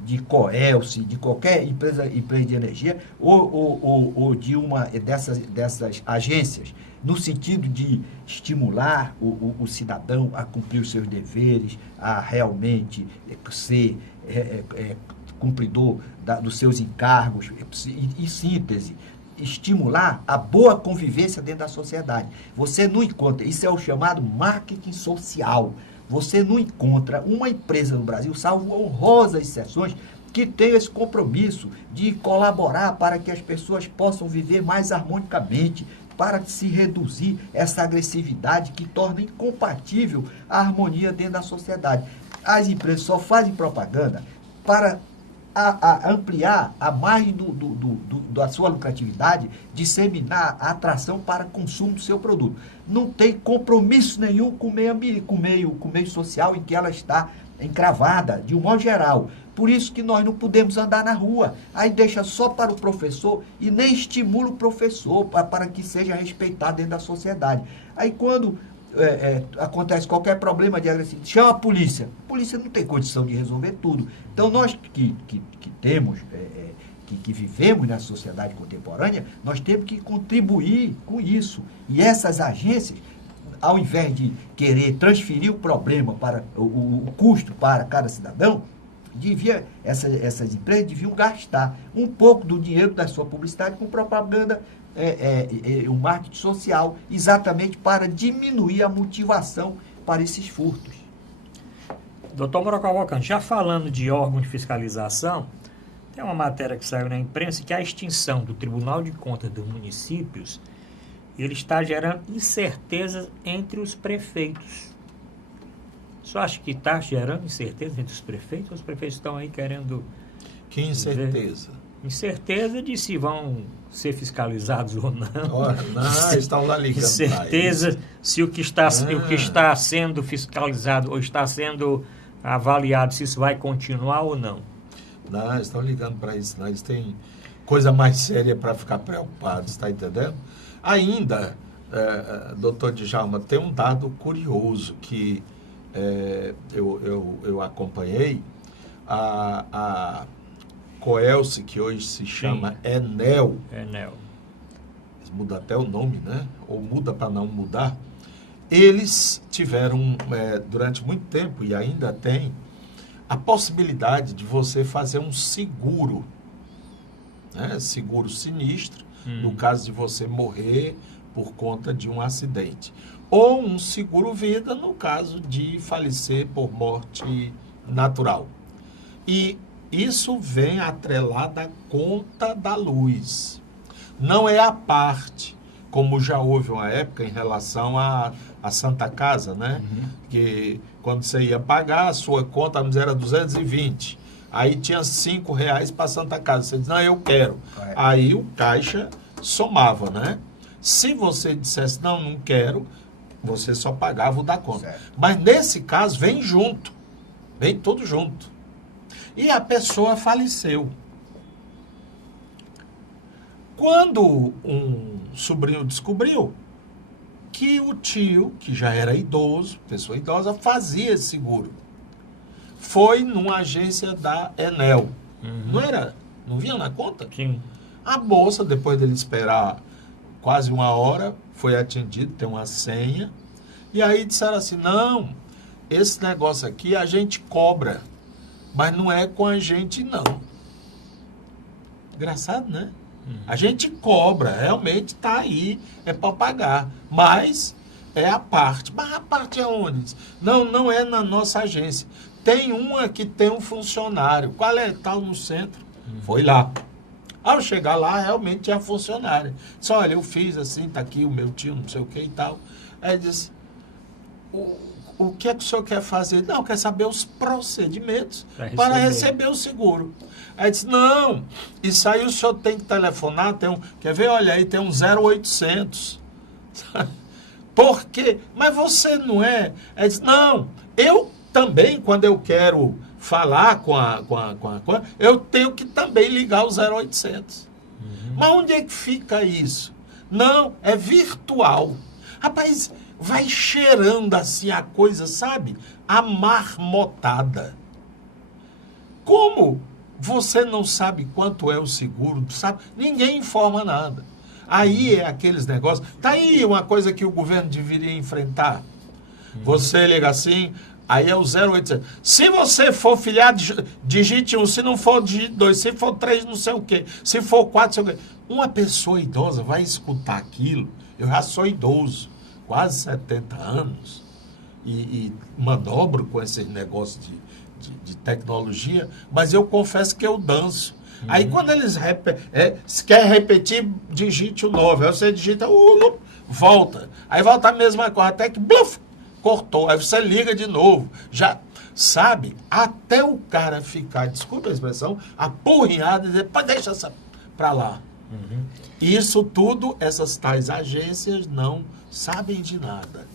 de Coelce, de qualquer empresa de energia, ou de uma dessas agências, no sentido de estimular o cidadão a cumprir os seus deveres, a realmente ser cumpridor dos seus encargos, em síntese, estimular a boa convivência dentro da sociedade. Você não encontra, isso é o chamado marketing social. Você não encontra uma empresa no Brasil, salvo honrosas exceções, que tenha esse compromisso de colaborar para que as pessoas possam viver mais harmonicamente, para se reduzir essa agressividade que torna incompatível a harmonia dentro da sociedade. As empresas só fazem propaganda para ampliar a margem da sua lucratividade, disseminar a atração para consumo do seu produto. Não tem compromisso nenhum com o meio social em que ela está encravada, de um modo geral. Por isso que nós não podemos andar na rua. Aí deixa só para o professor e nem estimula o professor para que seja respeitado dentro da sociedade. Aí quando acontece qualquer problema de agressividade, chama a polícia. A polícia não tem condição de resolver tudo. Então nós que temos, que vivemos na sociedade contemporânea, nós temos que contribuir com isso. E essas agências, ao invés de querer transferir o problema para o custo para cada cidadão, essas empresas deviam gastar um pouco do dinheiro da sua publicidade com propaganda, o marketing social, exatamente para diminuir a motivação para esses furtos. Doutor Mauro Cavalcante, já falando de órgão de fiscalização, tem uma matéria que saiu na imprensa que a extinção do Tribunal de Contas dos Municípios, ele está gerando incertezas entre os prefeitos. Você acha que está gerando incerteza entre os prefeitos? Ou os prefeitos estão aí querendo... Que incerteza? Incerteza de se vão ser fiscalizados ou não. Ora, não, estão lá ligando. Incerteza se o que está sendo fiscalizado ou está sendo avaliado, se isso vai continuar ou não. Não, estão ligando para isso. Não. Eles têm coisa mais séria para ficar preocupados, está entendendo? Ainda, doutor Djalma, tem um dado curioso que eu acompanhei. A Coelce, que hoje se chama Enel. Muda até o nome, né? Ou muda para não mudar. Eles tiveram, durante muito tempo, e ainda tem, a possibilidade de você fazer um seguro, né? Seguro sinistro, no caso de você morrer por conta de um acidente. Ou um seguro-vida no caso de falecer por morte natural. E isso vem atrelado à conta da luz. Não é a parte, como já houve uma época em relação à Santa Casa, né? Que quando você ia pagar, a sua conta era 220. Aí tinha R$5 para a Santa Casa. Você diz, não, eu quero. Aí o caixa somava, né? Se você dissesse, não quero, você só pagava o da conta. Certo. Mas nesse caso, vem junto. Vem tudo junto. E a pessoa faleceu. Quando um sobrinho descobriu que o tio, que já era idoso, pessoa idosa, fazia esse seguro. Foi numa agência da Enel. Não vinha na conta? Sim. A moça, depois dele esperar quase uma hora, foi atendido, tem uma senha. E aí disseram assim, não, esse negócio aqui a gente cobra, mas não é com a gente, não. Engraçado, né? A gente cobra, realmente está aí, é para pagar, mas é a parte. Mas a parte é onde? Não é na nossa agência. Tem uma que tem um funcionário. Qual é? Tal no centro. Foi lá. Ao chegar lá, realmente é a funcionária. Disse, olha, eu fiz assim, tá aqui o meu tio, não sei o que e tal. Aí disse, o que é que o senhor quer fazer? Não, quer saber os procedimentos para receber o seguro. Aí disse, não, isso aí o senhor tem que telefonar, quer ver? Olha aí, tem um 0800. Por quê? Mas você não é? Aí disse, não, eu também, quando eu quero falar com a eu tenho que também ligar o 0800. Mas onde é que fica isso? Não, é virtual. Rapaz, vai cheirando assim a coisa, sabe? Amarmotada. Como Você não sabe quanto é o seguro, sabe? Ninguém informa nada. Aí é aqueles negócios. Tá aí uma coisa que o governo deveria enfrentar. Você liga assim, aí é o 0800. Se você for filiado, digite 1. Se não for, digite 2. Se for 3, não sei o quê. Se for 4, não sei o quê. Uma pessoa idosa vai escutar aquilo. Eu já sou idoso, quase 70 anos. E manobro com esses negócios de tecnologia, mas eu confesso que eu danço. Aí quando eles se quer repetir, digite o 9. Aí você digita o volta. Aí volta a mesma coisa, até que bluf, cortou. Aí você liga de novo. Já, sabe? Até o cara ficar, desculpa a expressão, apurrinhado e dizer, pô, deixa essa pra lá. Isso tudo, essas tais agências não sabem de nada.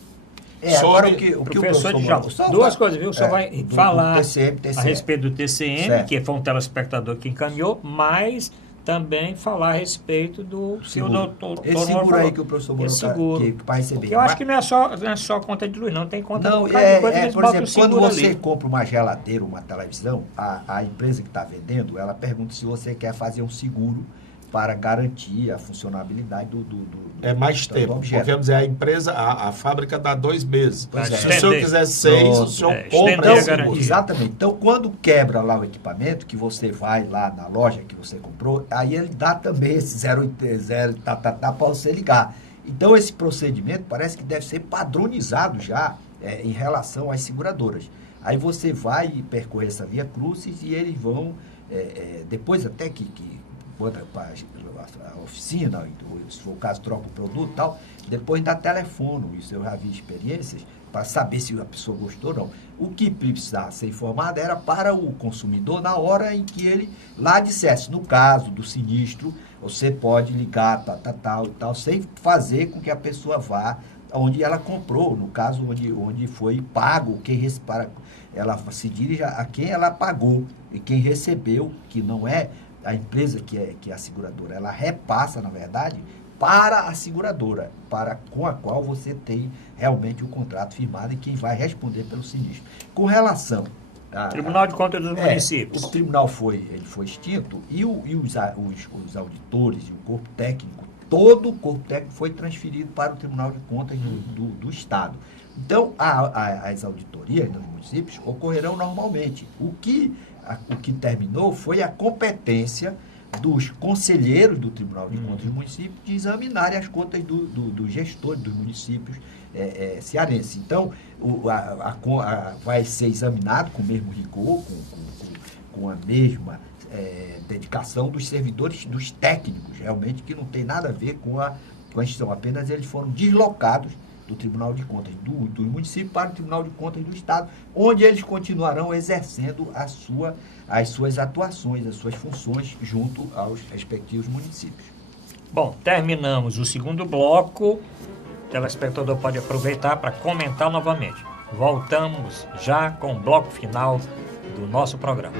Agora o que o professor professor duas coisas, viu? O senhor vai falar TCM. a respeito do TCM, certo, que foi um telespectador que encaminhou, mas também falar a respeito do doutor. Esse seguro aí que o professor Morão que vai receber. Porque eu acho que não é só conta de luz, não. Tem conta não, de coisa, por exemplo, quando você ali. compra uma geladeira, uma televisão, a empresa que está vendendo, ela pergunta se você quer fazer um seguro para garantir a funcionabilidade do é mais tempo, porque vamos dizer, a empresa, a fábrica dá 2 meses. Se o senhor quiser 6, o senhor compra esse seguro. Exatamente. Então, quando quebra lá o equipamento, que você vai lá na loja que você comprou, aí ele dá também esse 0 para você ligar. Então, esse procedimento parece que deve ser padronizado já em relação às seguradoras. Aí você vai percorrer essa via crucis e eles vão, depois até que bota para a oficina, se for o caso, troca o produto e tal, depois dá telefono, isso eu já vi experiências, para saber se a pessoa gostou ou não. O que precisava ser informado era para o consumidor na hora em que ele lá dissesse, no caso do sinistro, você pode ligar, tal e tal, sem fazer com que a pessoa vá onde ela comprou, no caso onde foi pago, para ela se dirija a quem ela pagou e quem recebeu, que não é a empresa que é a seguradora, ela repassa, na verdade, para a seguradora, com a qual você tem realmente o contrato firmado e quem vai responder pelo sinistro. Com relação Tribunal de Contas dos Municípios. O tribunal foi extinto e os auditores e o corpo técnico, todo o corpo técnico foi transferido para o Tribunal de Contas do Estado. Então, as auditorias nos municípios ocorrerão normalmente. O que terminou foi a competência dos conselheiros do Tribunal de Contas do município de examinarem as contas dos gestores dos municípios cearenses. Então, vai ser examinado com o mesmo rigor, com a mesma dedicação dos servidores, dos técnicos, realmente, que não tem nada a ver com a instituição. Apenas eles foram deslocados do Tribunal de Contas do município para o Tribunal de Contas do Estado, onde eles continuarão exercendo as suas atuações, as suas funções junto aos respectivos municípios. Bom, terminamos o segundo bloco. O telespectador pode aproveitar para comentar novamente. Voltamos já com o bloco final do nosso programa.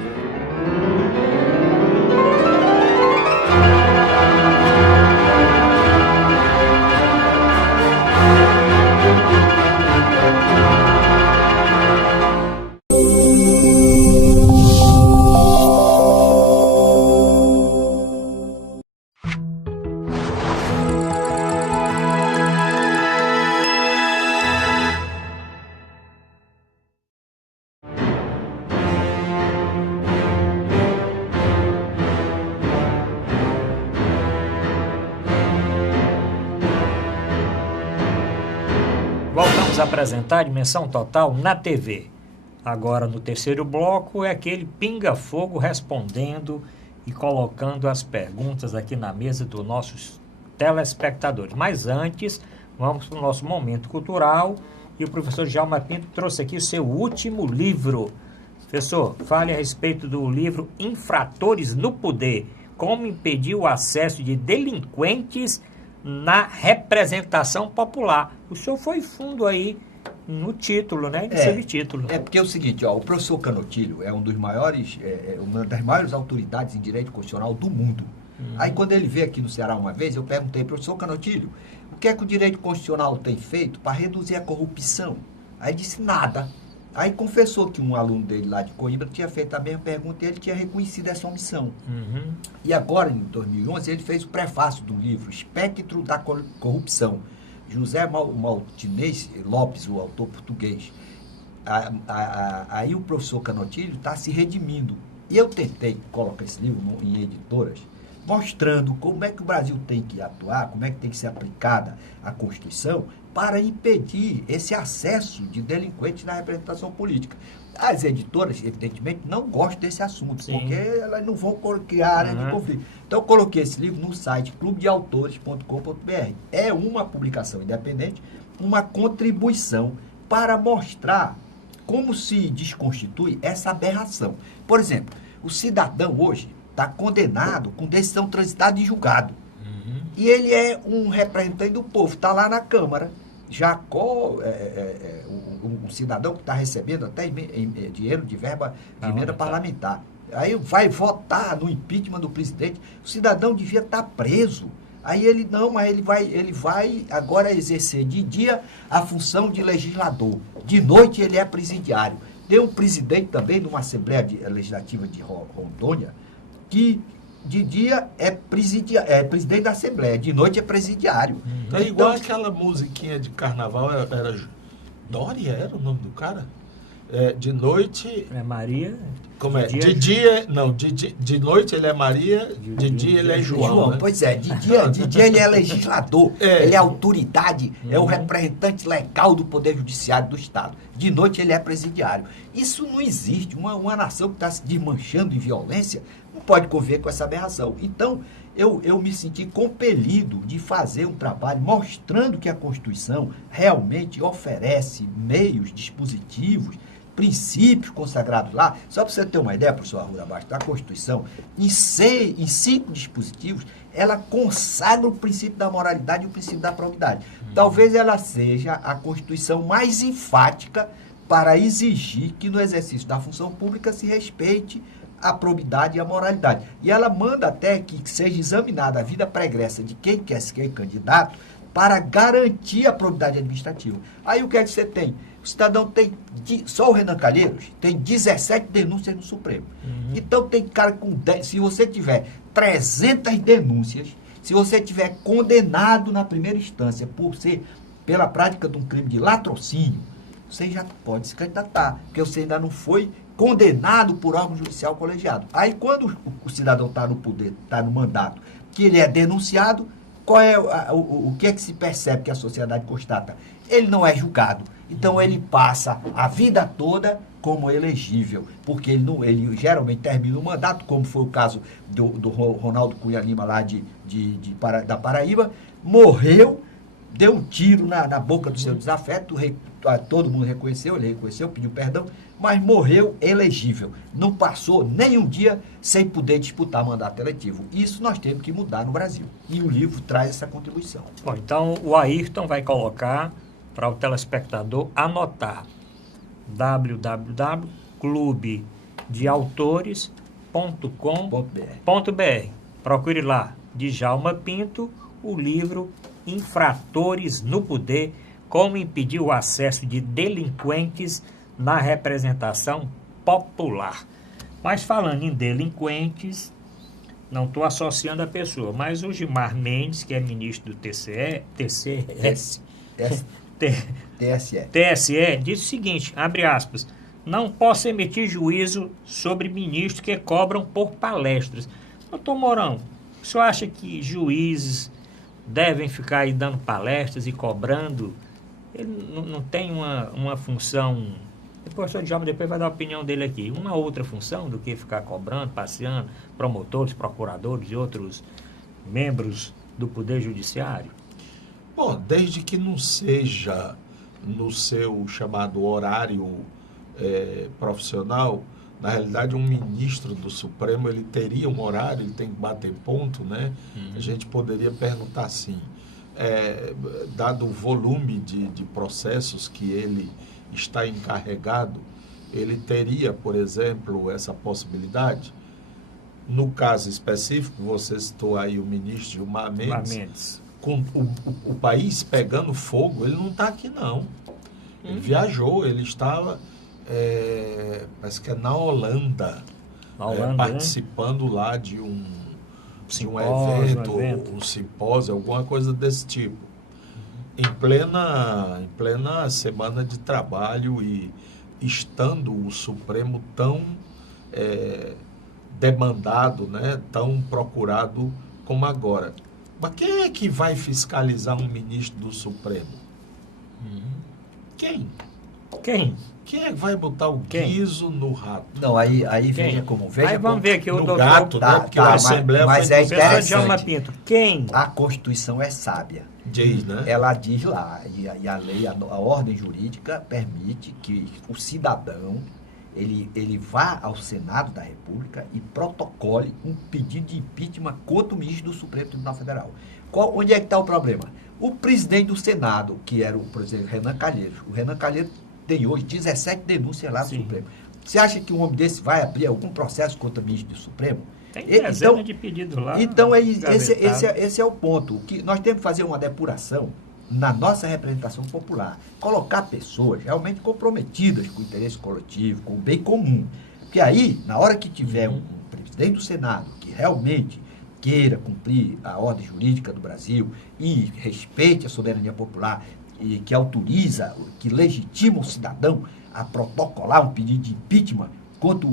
Voltamos a apresentar a Dimensão Total na TV. Agora, no terceiro bloco, é aquele pinga-fogo respondendo e colocando as perguntas aqui na mesa dos nossos telespectadores. Mas antes, vamos para o nosso momento cultural. E o professor Djalma Pinto trouxe aqui o seu último livro. Professor, fale a respeito do livro Infratores no Poder. Como impedir o acesso de delinquentes na representação popular. O senhor foi fundo aí no título, né? No subtítulo. Porque é o seguinte, o professor Canotilho é um dos maiores, uma das maiores autoridades em direito constitucional do mundo. Aí quando ele veio aqui no Ceará uma vez, eu perguntei, professor Canotilho, o que é que o direito constitucional tem feito para reduzir a corrupção? Aí disse, nada. Aí confessou que um aluno dele lá de Coimbra tinha feito a mesma pergunta e ele tinha reconhecido essa omissão. E agora, em 2011, ele fez o prefácio do livro Espectro da Corrupção. José Maltinez Lopes, o autor português. Aí o professor Canotilho está se redimindo. E eu tentei colocar esse livro em editoras, mostrando como é que o Brasil tem que atuar, como é que tem que ser aplicada a Constituição para impedir esse acesso de delinquentes na representação política. As editoras, evidentemente, não gostam desse assunto, sim, porque elas não vão criar área de conflito. Então, eu coloquei esse livro no site clubedeautores.com.br. É uma publicação independente, uma contribuição para mostrar como se desconstitui essa aberração. Por exemplo, o cidadão hoje está condenado com decisão transitada e julgado. E ele é um representante do povo, está lá na Câmara. Jacó, um cidadão que está recebendo até dinheiro de verba de emenda parlamentar. Aí vai votar no impeachment do presidente. O cidadão devia estar preso. Aí ele não, mas ele vai agora exercer de dia a função de legislador. De noite ele é presidiário. Tem um presidente também de uma Assembleia Legislativa de Rondônia que de dia é presidente da Assembleia, de noite é presidiário. É igual aquela musiquinha de carnaval, era Dória, era o nome do cara? De noite... É Maria... Como é? De dia... Não, de noite ele é Maria, de dia ele é João, né? Pois é, de dia ele é legislador, ele é autoridade, é o representante legal do Poder Judiciário do Estado. De noite ele é presidiário. Isso não existe. Uma nação que está se desmanchando em violência não pode conviver com essa aberração. Então, eu me senti compelido de fazer um trabalho mostrando que a Constituição realmente oferece meios, dispositivos, princípios consagrados lá. Só para você ter uma ideia, professor Arruda Bastos, a Constituição, em 5 dispositivos, ela consagra o princípio da moralidade e o princípio da probidade. Talvez ela seja a Constituição mais enfática para exigir que no exercício da função pública se respeite a probidade e a moralidade. E ela manda até que seja examinada a vida pregressa de quem quer ser candidato para garantir a probidade administrativa. Aí o que é que você tem? O cidadão tem, só o Renan Calheiros, tem 17 denúncias no Supremo. Então tem cara com 10, se você tiver 300 denúncias, se você tiver condenado na primeira instância pela prática de um crime de latrocínio, você já pode se candidatar, porque você ainda não foi condenado por órgão judicial colegiado. Aí quando o cidadão está no poder, está no mandato, que ele é denunciado, qual é o que é que se percebe que a sociedade constata? Ele não é julgado. Então ele passa a vida toda como elegível, porque ele geralmente termina o mandato, como foi o caso do Ronaldo Cunha Lima lá da Paraíba, morreu, deu um tiro na boca do seu desafeto, todo mundo reconheceu, ele reconheceu, pediu perdão, mas morreu elegível. Não passou nem um dia sem poder disputar mandato eletivo. Isso nós temos que mudar no Brasil. E o livro traz essa contribuição. Bom, então o Ayrton vai colocar para o telespectador anotar www.clubedeautores.com.br. Procure lá, Djalma Pinto, o livro Infratores no Poder, como impedir o acesso de delinquentes na representação popular. Mas falando em delinquentes, não estou associando a pessoa, mas o Gilmar Mendes, que é ministro do TSE, diz o seguinte, abre aspas, não posso emitir juízo sobre ministros que cobram por palestras. Doutor Mourão, o senhor acha que juízes devem ficar aí dando palestras e cobrando? Ele não tem uma função... O professor Djalma depois vai dar a opinião dele aqui. Uma outra função do que ficar cobrando, passeando, promotores, procuradores e outros membros do Poder Judiciário? Bom, desde que não seja no seu chamado horário profissional, na realidade um ministro do Supremo, ele teria um horário, ele tem que bater ponto, né? A gente poderia perguntar assim, dado o volume de processos que ele está encarregado, ele teria, por exemplo, essa possibilidade? No caso específico, você citou aí o ministro Gilmar Mendes. Com o país pegando fogo, ele não está aqui não. Ele viajou, ele estava parece que é na Holanda, Na Holanda, participando lá de um Simpósio, evento, um simpósio, alguma coisa desse tipo. Em plena semana de trabalho e estando o Supremo tão demandado, né, tão procurado como agora. Mas quem é que vai fiscalizar um ministro do Supremo? Quem? Quem? Quem é que vai botar o guiso no rato? Não, aí veja como... Veja Aí vamos ver aqui o No doutor... gato, né? Porque a Assembleia mas foi é do Professor interessante. Djalma Pinto, quem? A Constituição é sábia. Diz, né? Ela diz lá, e a lei, a ordem jurídica permite que o cidadão ele vá ao Senado da República e protocole um pedido de impeachment contra o ministro do Supremo Tribunal Federal. Onde é que está o problema? O presidente do Senado, que era por exemplo, Renan Calheiros. O Renan Calheiros tem hoje 17 denúncias lá no Supremo. Você acha que um homem desse vai abrir algum processo contra o ministro do Supremo? Tem dezena de pedidos lá. Então, esse é o ponto. Que nós temos que fazer uma depuração na nossa representação popular. Colocar pessoas realmente comprometidas com o interesse coletivo, com o bem comum. Porque aí, na hora que tiver um presidente do Senado que realmente queira cumprir a ordem jurídica do Brasil e respeite a soberania popular e que autoriza, que legitima o cidadão a protocolar um pedido de impeachment contra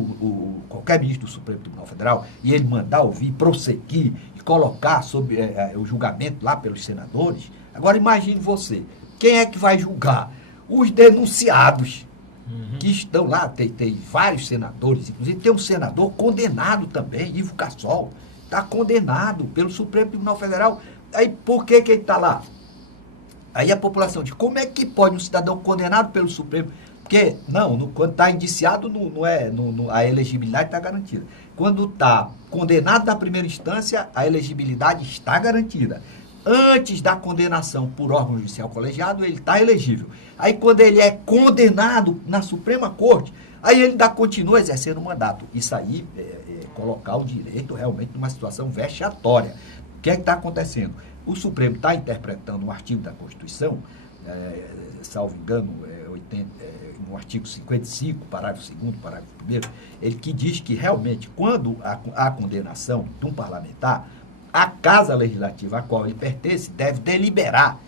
qualquer ministro do Supremo Tribunal Federal e ele mandar ouvir, prosseguir e colocar sob o julgamento lá pelos senadores. Agora imagine você, quem é que vai julgar? Os denunciados que estão lá, tem vários senadores, inclusive tem um senador condenado também, Ivo Cassol, está condenado pelo Supremo Tribunal Federal. Aí por que ele está lá? Aí a população diz, como é que pode um cidadão condenado pelo Supremo? Porque, quando está indiciado, a elegibilidade está garantida. Quando está condenado na primeira instância, a elegibilidade está garantida. Antes da condenação por órgão judicial colegiado, ele está elegível. Aí, quando ele é condenado na Suprema Corte, aí ele ainda continua exercendo o mandato. Isso aí é colocar o direito realmente numa situação vexatória. O que é que está acontecendo? O Supremo está interpretando um artigo da Constituição, salvo engano, no artigo 55, parágrafo 2º, parágrafo 1º, ele que diz que realmente, quando há condenação de um parlamentar, a Casa Legislativa a qual ele pertence deve deliberar,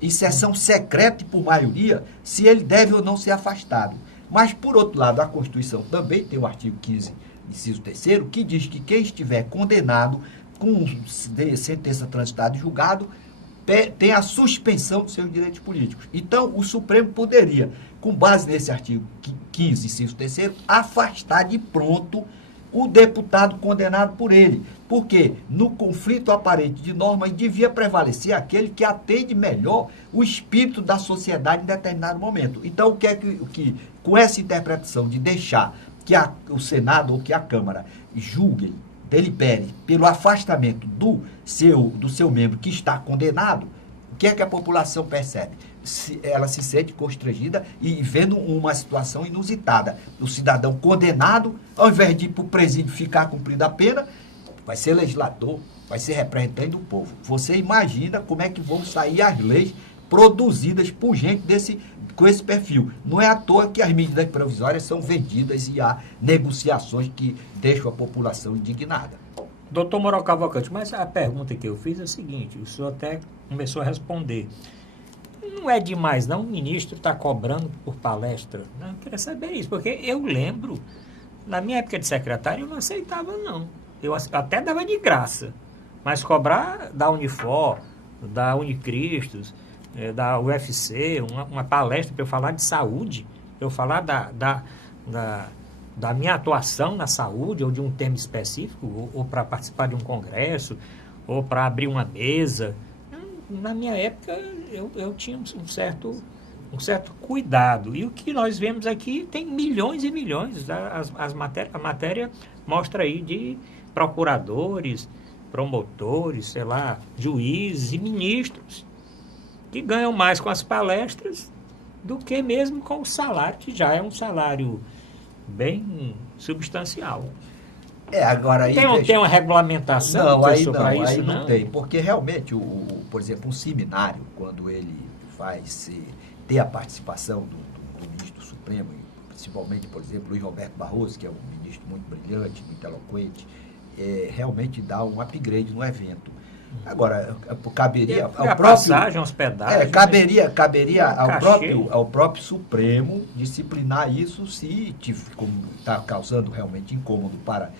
em sessão secreta e por maioria, se ele deve ou não ser afastado. Mas, por outro lado, a Constituição também tem o artigo 15, inciso 3º, que diz que quem estiver condenado com sentença transitada e julgado, tem a suspensão dos seus direitos políticos. Então, o Supremo poderia, com base nesse artigo 15, inciso 3º, afastar de pronto o deputado condenado por ele. Porque no conflito aparente de norma devia prevalecer aquele que atende melhor o espírito da sociedade em determinado momento. Então, o que é que com essa interpretação de deixar que o Senado ou que a Câmara julguem, delibere pelo afastamento do seu membro que está condenado, o que é que a população percebe? Ela se sente constrangida e vendo uma situação inusitada. O cidadão condenado, ao invés de ir para o presídio ficar cumprindo a pena, vai ser legislador, vai ser representante do povo. Você imagina como é que vão sair as leis produzidas por gente com esse perfil. Não é à toa que as medidas provisórias são vendidas e há negociações que deixam a população indignada. Doutor Moral Cavalcante, mas a pergunta que eu fiz é a seguinte, o senhor até começou a responder. Não é demais, não, o ministro está cobrando por palestra. Não, eu queria saber isso, porque eu lembro, na minha época de secretário, eu não aceitava, não. Eu até dava de graça, mas cobrar da Unifor, da Unicristos, da UFC, uma palestra para eu falar de saúde, para eu falar da minha atuação na saúde, ou de um tema específico, ou para participar de um congresso, ou para abrir uma mesa. Na minha época, eu tinha um certo cuidado. E o que nós vemos aqui tem milhões e milhões. A matéria mostra aí de procuradores, promotores, sei lá, juízes e ministros que ganham mais com as palestras do que mesmo com o salário, que já é um salário bem substancial. Agora aí... Tem uma regulamentação para isso? Não tem, porque realmente, por exemplo, um seminário, quando ele vai ter a participação do ministro do Supremo, principalmente, por exemplo, Luiz Roberto Barroso, que é um ministro muito brilhante, muito eloquente, realmente dá um upgrade no evento. Agora, caberia ao próprio... passagem, hospedagem... Caberia ao próprio Supremo disciplinar isso se, como está causando realmente incômodo para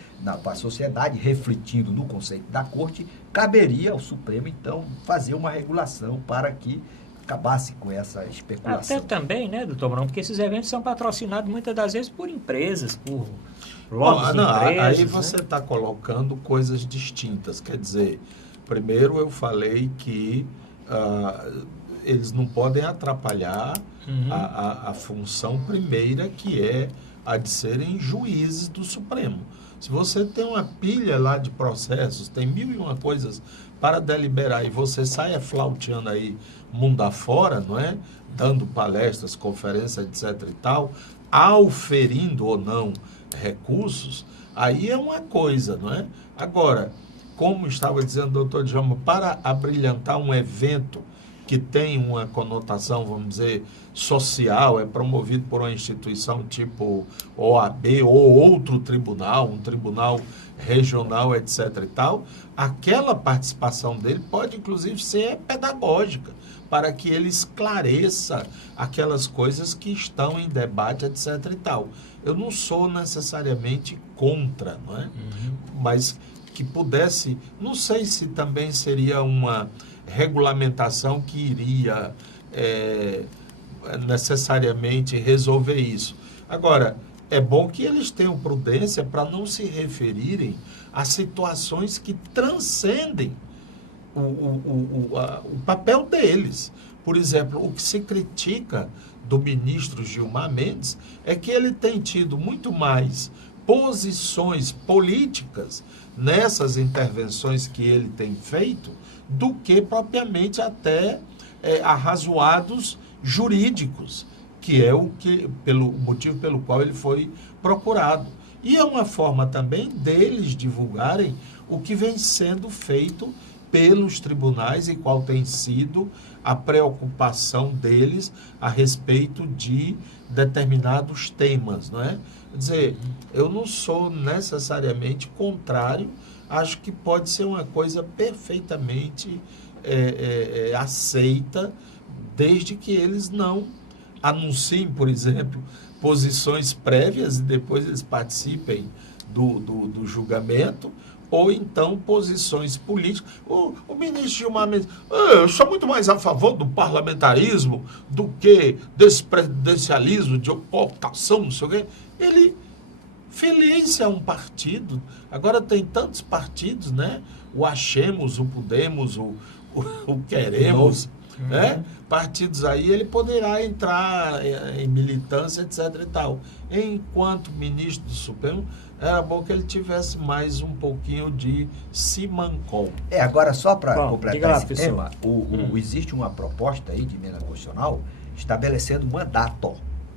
a sociedade, refletindo no conceito da Corte, caberia ao Supremo, então, fazer uma regulação para que acabasse com essa especulação. Até também, né, doutor Bruno, porque esses eventos são patrocinados muitas das vezes por empresas, por lobbies de empresas. Aí você está colocando coisas distintas, quer dizer... Primeiro, eu falei que eles não podem atrapalhar a função primeira, que é a de serem juízes do Supremo. Se você tem uma pilha lá de processos, tem 1001 coisas para deliberar e você sai flauteando aí mundo afora, não é? Dando palestras, conferências, etc. e tal, auferindo ou não recursos, aí é uma coisa, não é? Agora... Como estava dizendo o doutor Djalma, para abrilhantar um evento que tem uma conotação, vamos dizer, social, é promovido por uma instituição tipo OAB ou outro tribunal, um tribunal regional, etc. e tal, aquela participação dele pode, inclusive, ser pedagógica, para que ele esclareça aquelas coisas que estão em debate, etc. e tal. Eu não sou necessariamente contra, não é? Mas... que pudesse, não sei se também seria uma regulamentação que iria necessariamente resolver isso. Agora, é bom que eles tenham prudência para não se referirem a situações que transcendem o papel deles. Por exemplo, o que se critica do ministro Gilmar Mendes é que ele tem tido muito mais posições políticas nessas intervenções que ele tem feito do que propriamente até arrazoados jurídicos, que é pelo motivo pelo qual ele foi procurado. E é uma forma também deles divulgarem o que vem sendo feito pelos tribunais e qual tem sido a preocupação deles a respeito de determinados temas, não é? Quer dizer, eu não sou necessariamente contrário, acho que pode ser uma coisa perfeitamente aceita, desde que eles não anunciem, por exemplo, posições prévias e depois eles participem do julgamento, ou então posições políticas. O ministro Gilmar Mendes, eu sou muito mais a favor do parlamentarismo do que desse presidencialismo, de cooptação, não sei o quê. Ele feliz é um partido. Agora tem tantos partidos, né? O Achemos, o Podemos, o Queremos, né? Partidos aí, ele poderá entrar em militância, etc. e tal. Enquanto ministro do Supremo, era bom que ele tivesse mais um pouquinho de simancol. Agora, só para completar esse tema, existe uma proposta aí de emenda constitucional estabelecendo mandato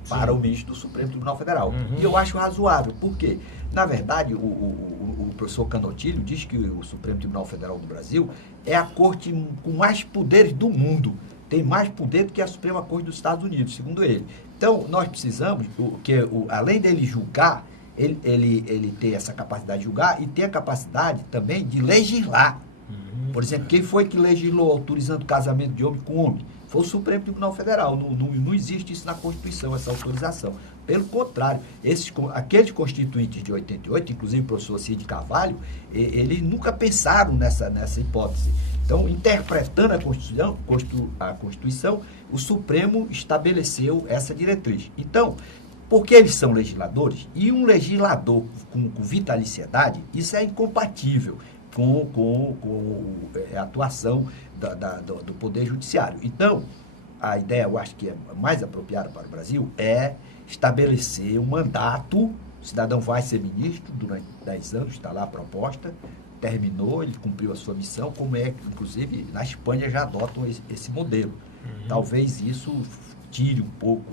para o ministro do Supremo Tribunal Federal. E eu acho razoável, porque, na verdade, o professor Canotilho diz que o Supremo Tribunal Federal do Brasil é a corte com mais poderes do mundo. Tem mais poder do que a Suprema Corte dos Estados Unidos, segundo ele. Então, nós precisamos que, além dele julgar, ele ter essa capacidade de julgar e ter a capacidade também de legislar. Por exemplo, quem foi que legislou autorizando o casamento de homem com homem? Foi o Supremo Tribunal Federal. Não existe isso na Constituição, essa autorização. Pelo contrário, aqueles constituintes de 88, inclusive o professor Cid Carvalho, eles nunca pensaram nessa hipótese. Então, interpretando a Constituição, o Supremo estabeleceu essa diretriz. Então, porque eles são legisladores, e um legislador com vitaliciedade, isso é incompatível com a atuação do Poder Judiciário. Então, a ideia, eu acho que é mais apropriada para o Brasil, é estabelecer um mandato. O cidadão vai ser ministro durante 10 anos, está lá a proposta, terminou, ele cumpriu a sua missão, como inclusive, na Espanha já adotam esse modelo. Talvez isso tire um pouco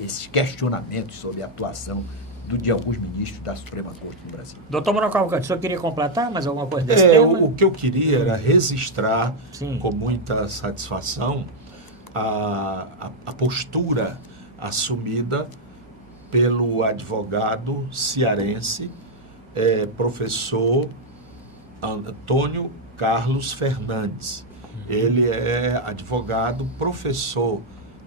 esses questionamentos sobre a atuação de alguns ministros da Suprema Corte do Brasil. Doutor Manuel Cavalcante, o senhor queria completar mais alguma coisa desse tema? O que eu queria era registrar com muita satisfação a postura assumida pelo advogado cearense, professor Antônio Carlos Fernandes. Ele é advogado, professor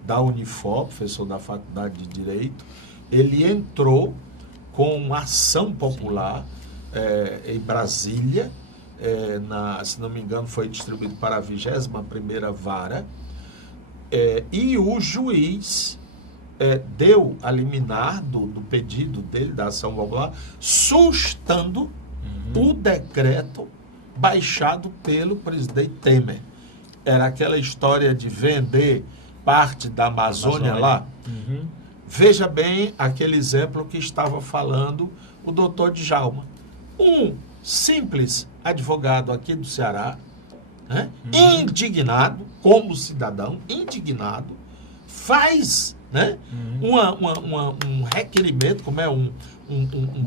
da Unifor, professor da Faculdade de Direito. Ele entrou com uma ação popular em Brasília, se não me engano, foi distribuído para a 21ª Vara, e o juiz deu a liminar do pedido dele, da ação popular, sustando o decreto baixado pelo presidente Temer. Era aquela história de vender parte da Amazônia lá. Veja bem aquele exemplo que estava falando o doutor Djalma. Um simples advogado aqui do Ceará, né, indignado, como cidadão, indignado, faz, né, um requerimento, como é um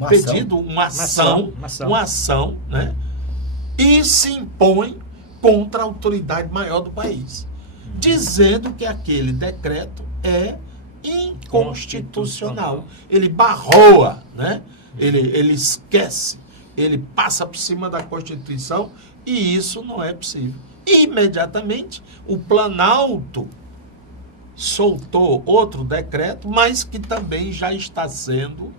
pedido, uma ação, né, e se impõe contra a autoridade maior do país, dizendo que aquele decreto é inconstitucional. Ele barroa, né? Ele esquece, ele passa por cima da Constituição, e isso não é possível. Imediatamente, o Planalto soltou outro decreto, mas que também já está sendo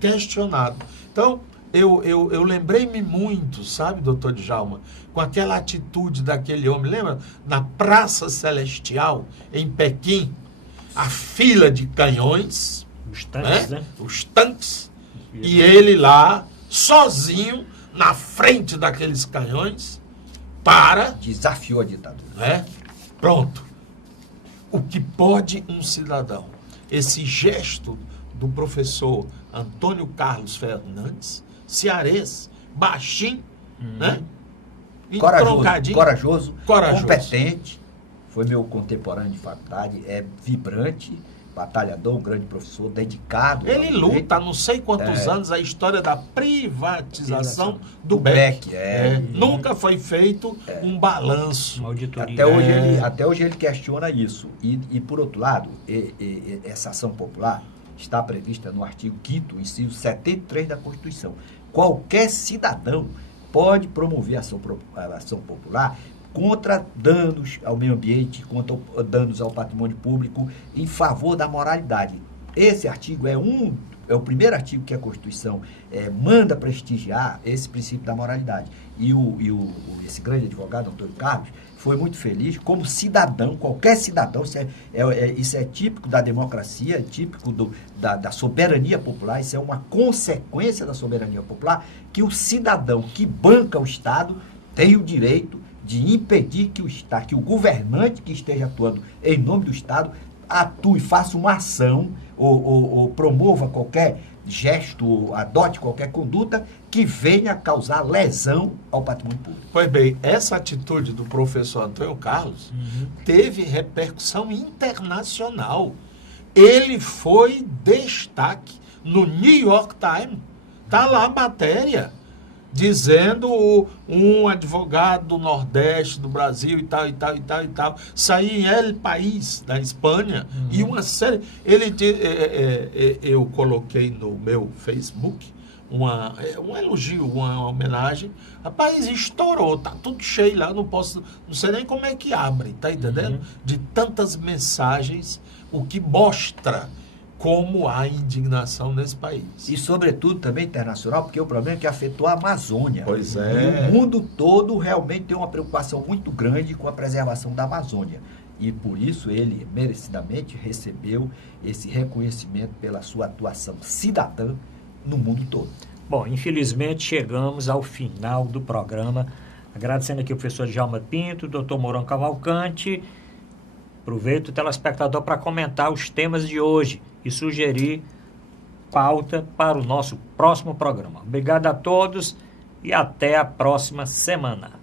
questionado. Então, eu lembrei-me muito, sabe, doutor Djalma, com aquela atitude daquele homem, lembra? Na Praça Celestial, em Pequim, a fila de canhões, os tanques, né? Os tanques, e ele lá, sozinho, na frente daqueles canhões, desafiou a ditadura. Né? Pronto. O que pode um cidadão? Esse gesto do professor Antônio Carlos Fernandes, cearense, baixinho, né? Corajoso, competente, foi meu contemporâneo de faculdade, é vibrante, batalhador, um grande professor, dedicado. Ele luta há não sei quantos anos a história da privatização do BEC. Nunca foi feito um balanço. Até hoje ele questiona isso. E por outro lado, essa ação popular está prevista no artigo 5º, inciso 73 da Constituição. Qualquer cidadão pode promover ação popular contra danos ao meio ambiente, contra danos ao patrimônio público, em favor da moralidade. Esse artigo é o primeiro artigo que a Constituição manda prestigiar esse princípio da moralidade. E esse grande advogado, Antônio Carlos, foi muito feliz como cidadão, qualquer cidadão, isso é típico da democracia, é típico da soberania popular, isso é uma consequência da soberania popular, que o cidadão que banca o Estado tem o direito de impedir que o governante que esteja atuando em nome do Estado atue, faça uma ação ou promova qualquer gesto, ou adote qualquer conduta que venha a causar lesão ao patrimônio público. Pois bem, essa atitude do professor Antônio Carlos teve repercussão internacional. Ele foi destaque no New York Times. Está lá a matéria dizendo um advogado do Nordeste do Brasil e tal, saiu em El País, da Espanha, e uma série... eu coloquei no meu Facebook um elogio, uma homenagem. Rapaz, estourou, tá tudo cheio lá, não sei nem como é que abre, tá entendendo? De tantas mensagens, o que mostra como há indignação nesse país. E, sobretudo, também internacional, porque o problema é que afetou a Amazônia. Pois é. E o mundo todo realmente tem uma preocupação muito grande com a preservação da Amazônia. E, por isso, ele merecidamente recebeu esse reconhecimento pela sua atuação cidadã no mundo todo. Bom, infelizmente, chegamos ao final do programa. Agradecendo aqui o professor Djalma Pinto, o doutor Mourão Cavalcante. Aproveito o telespectador para comentar os temas de hoje e sugerir pauta para o nosso próximo programa. Obrigado a todos e até a próxima semana.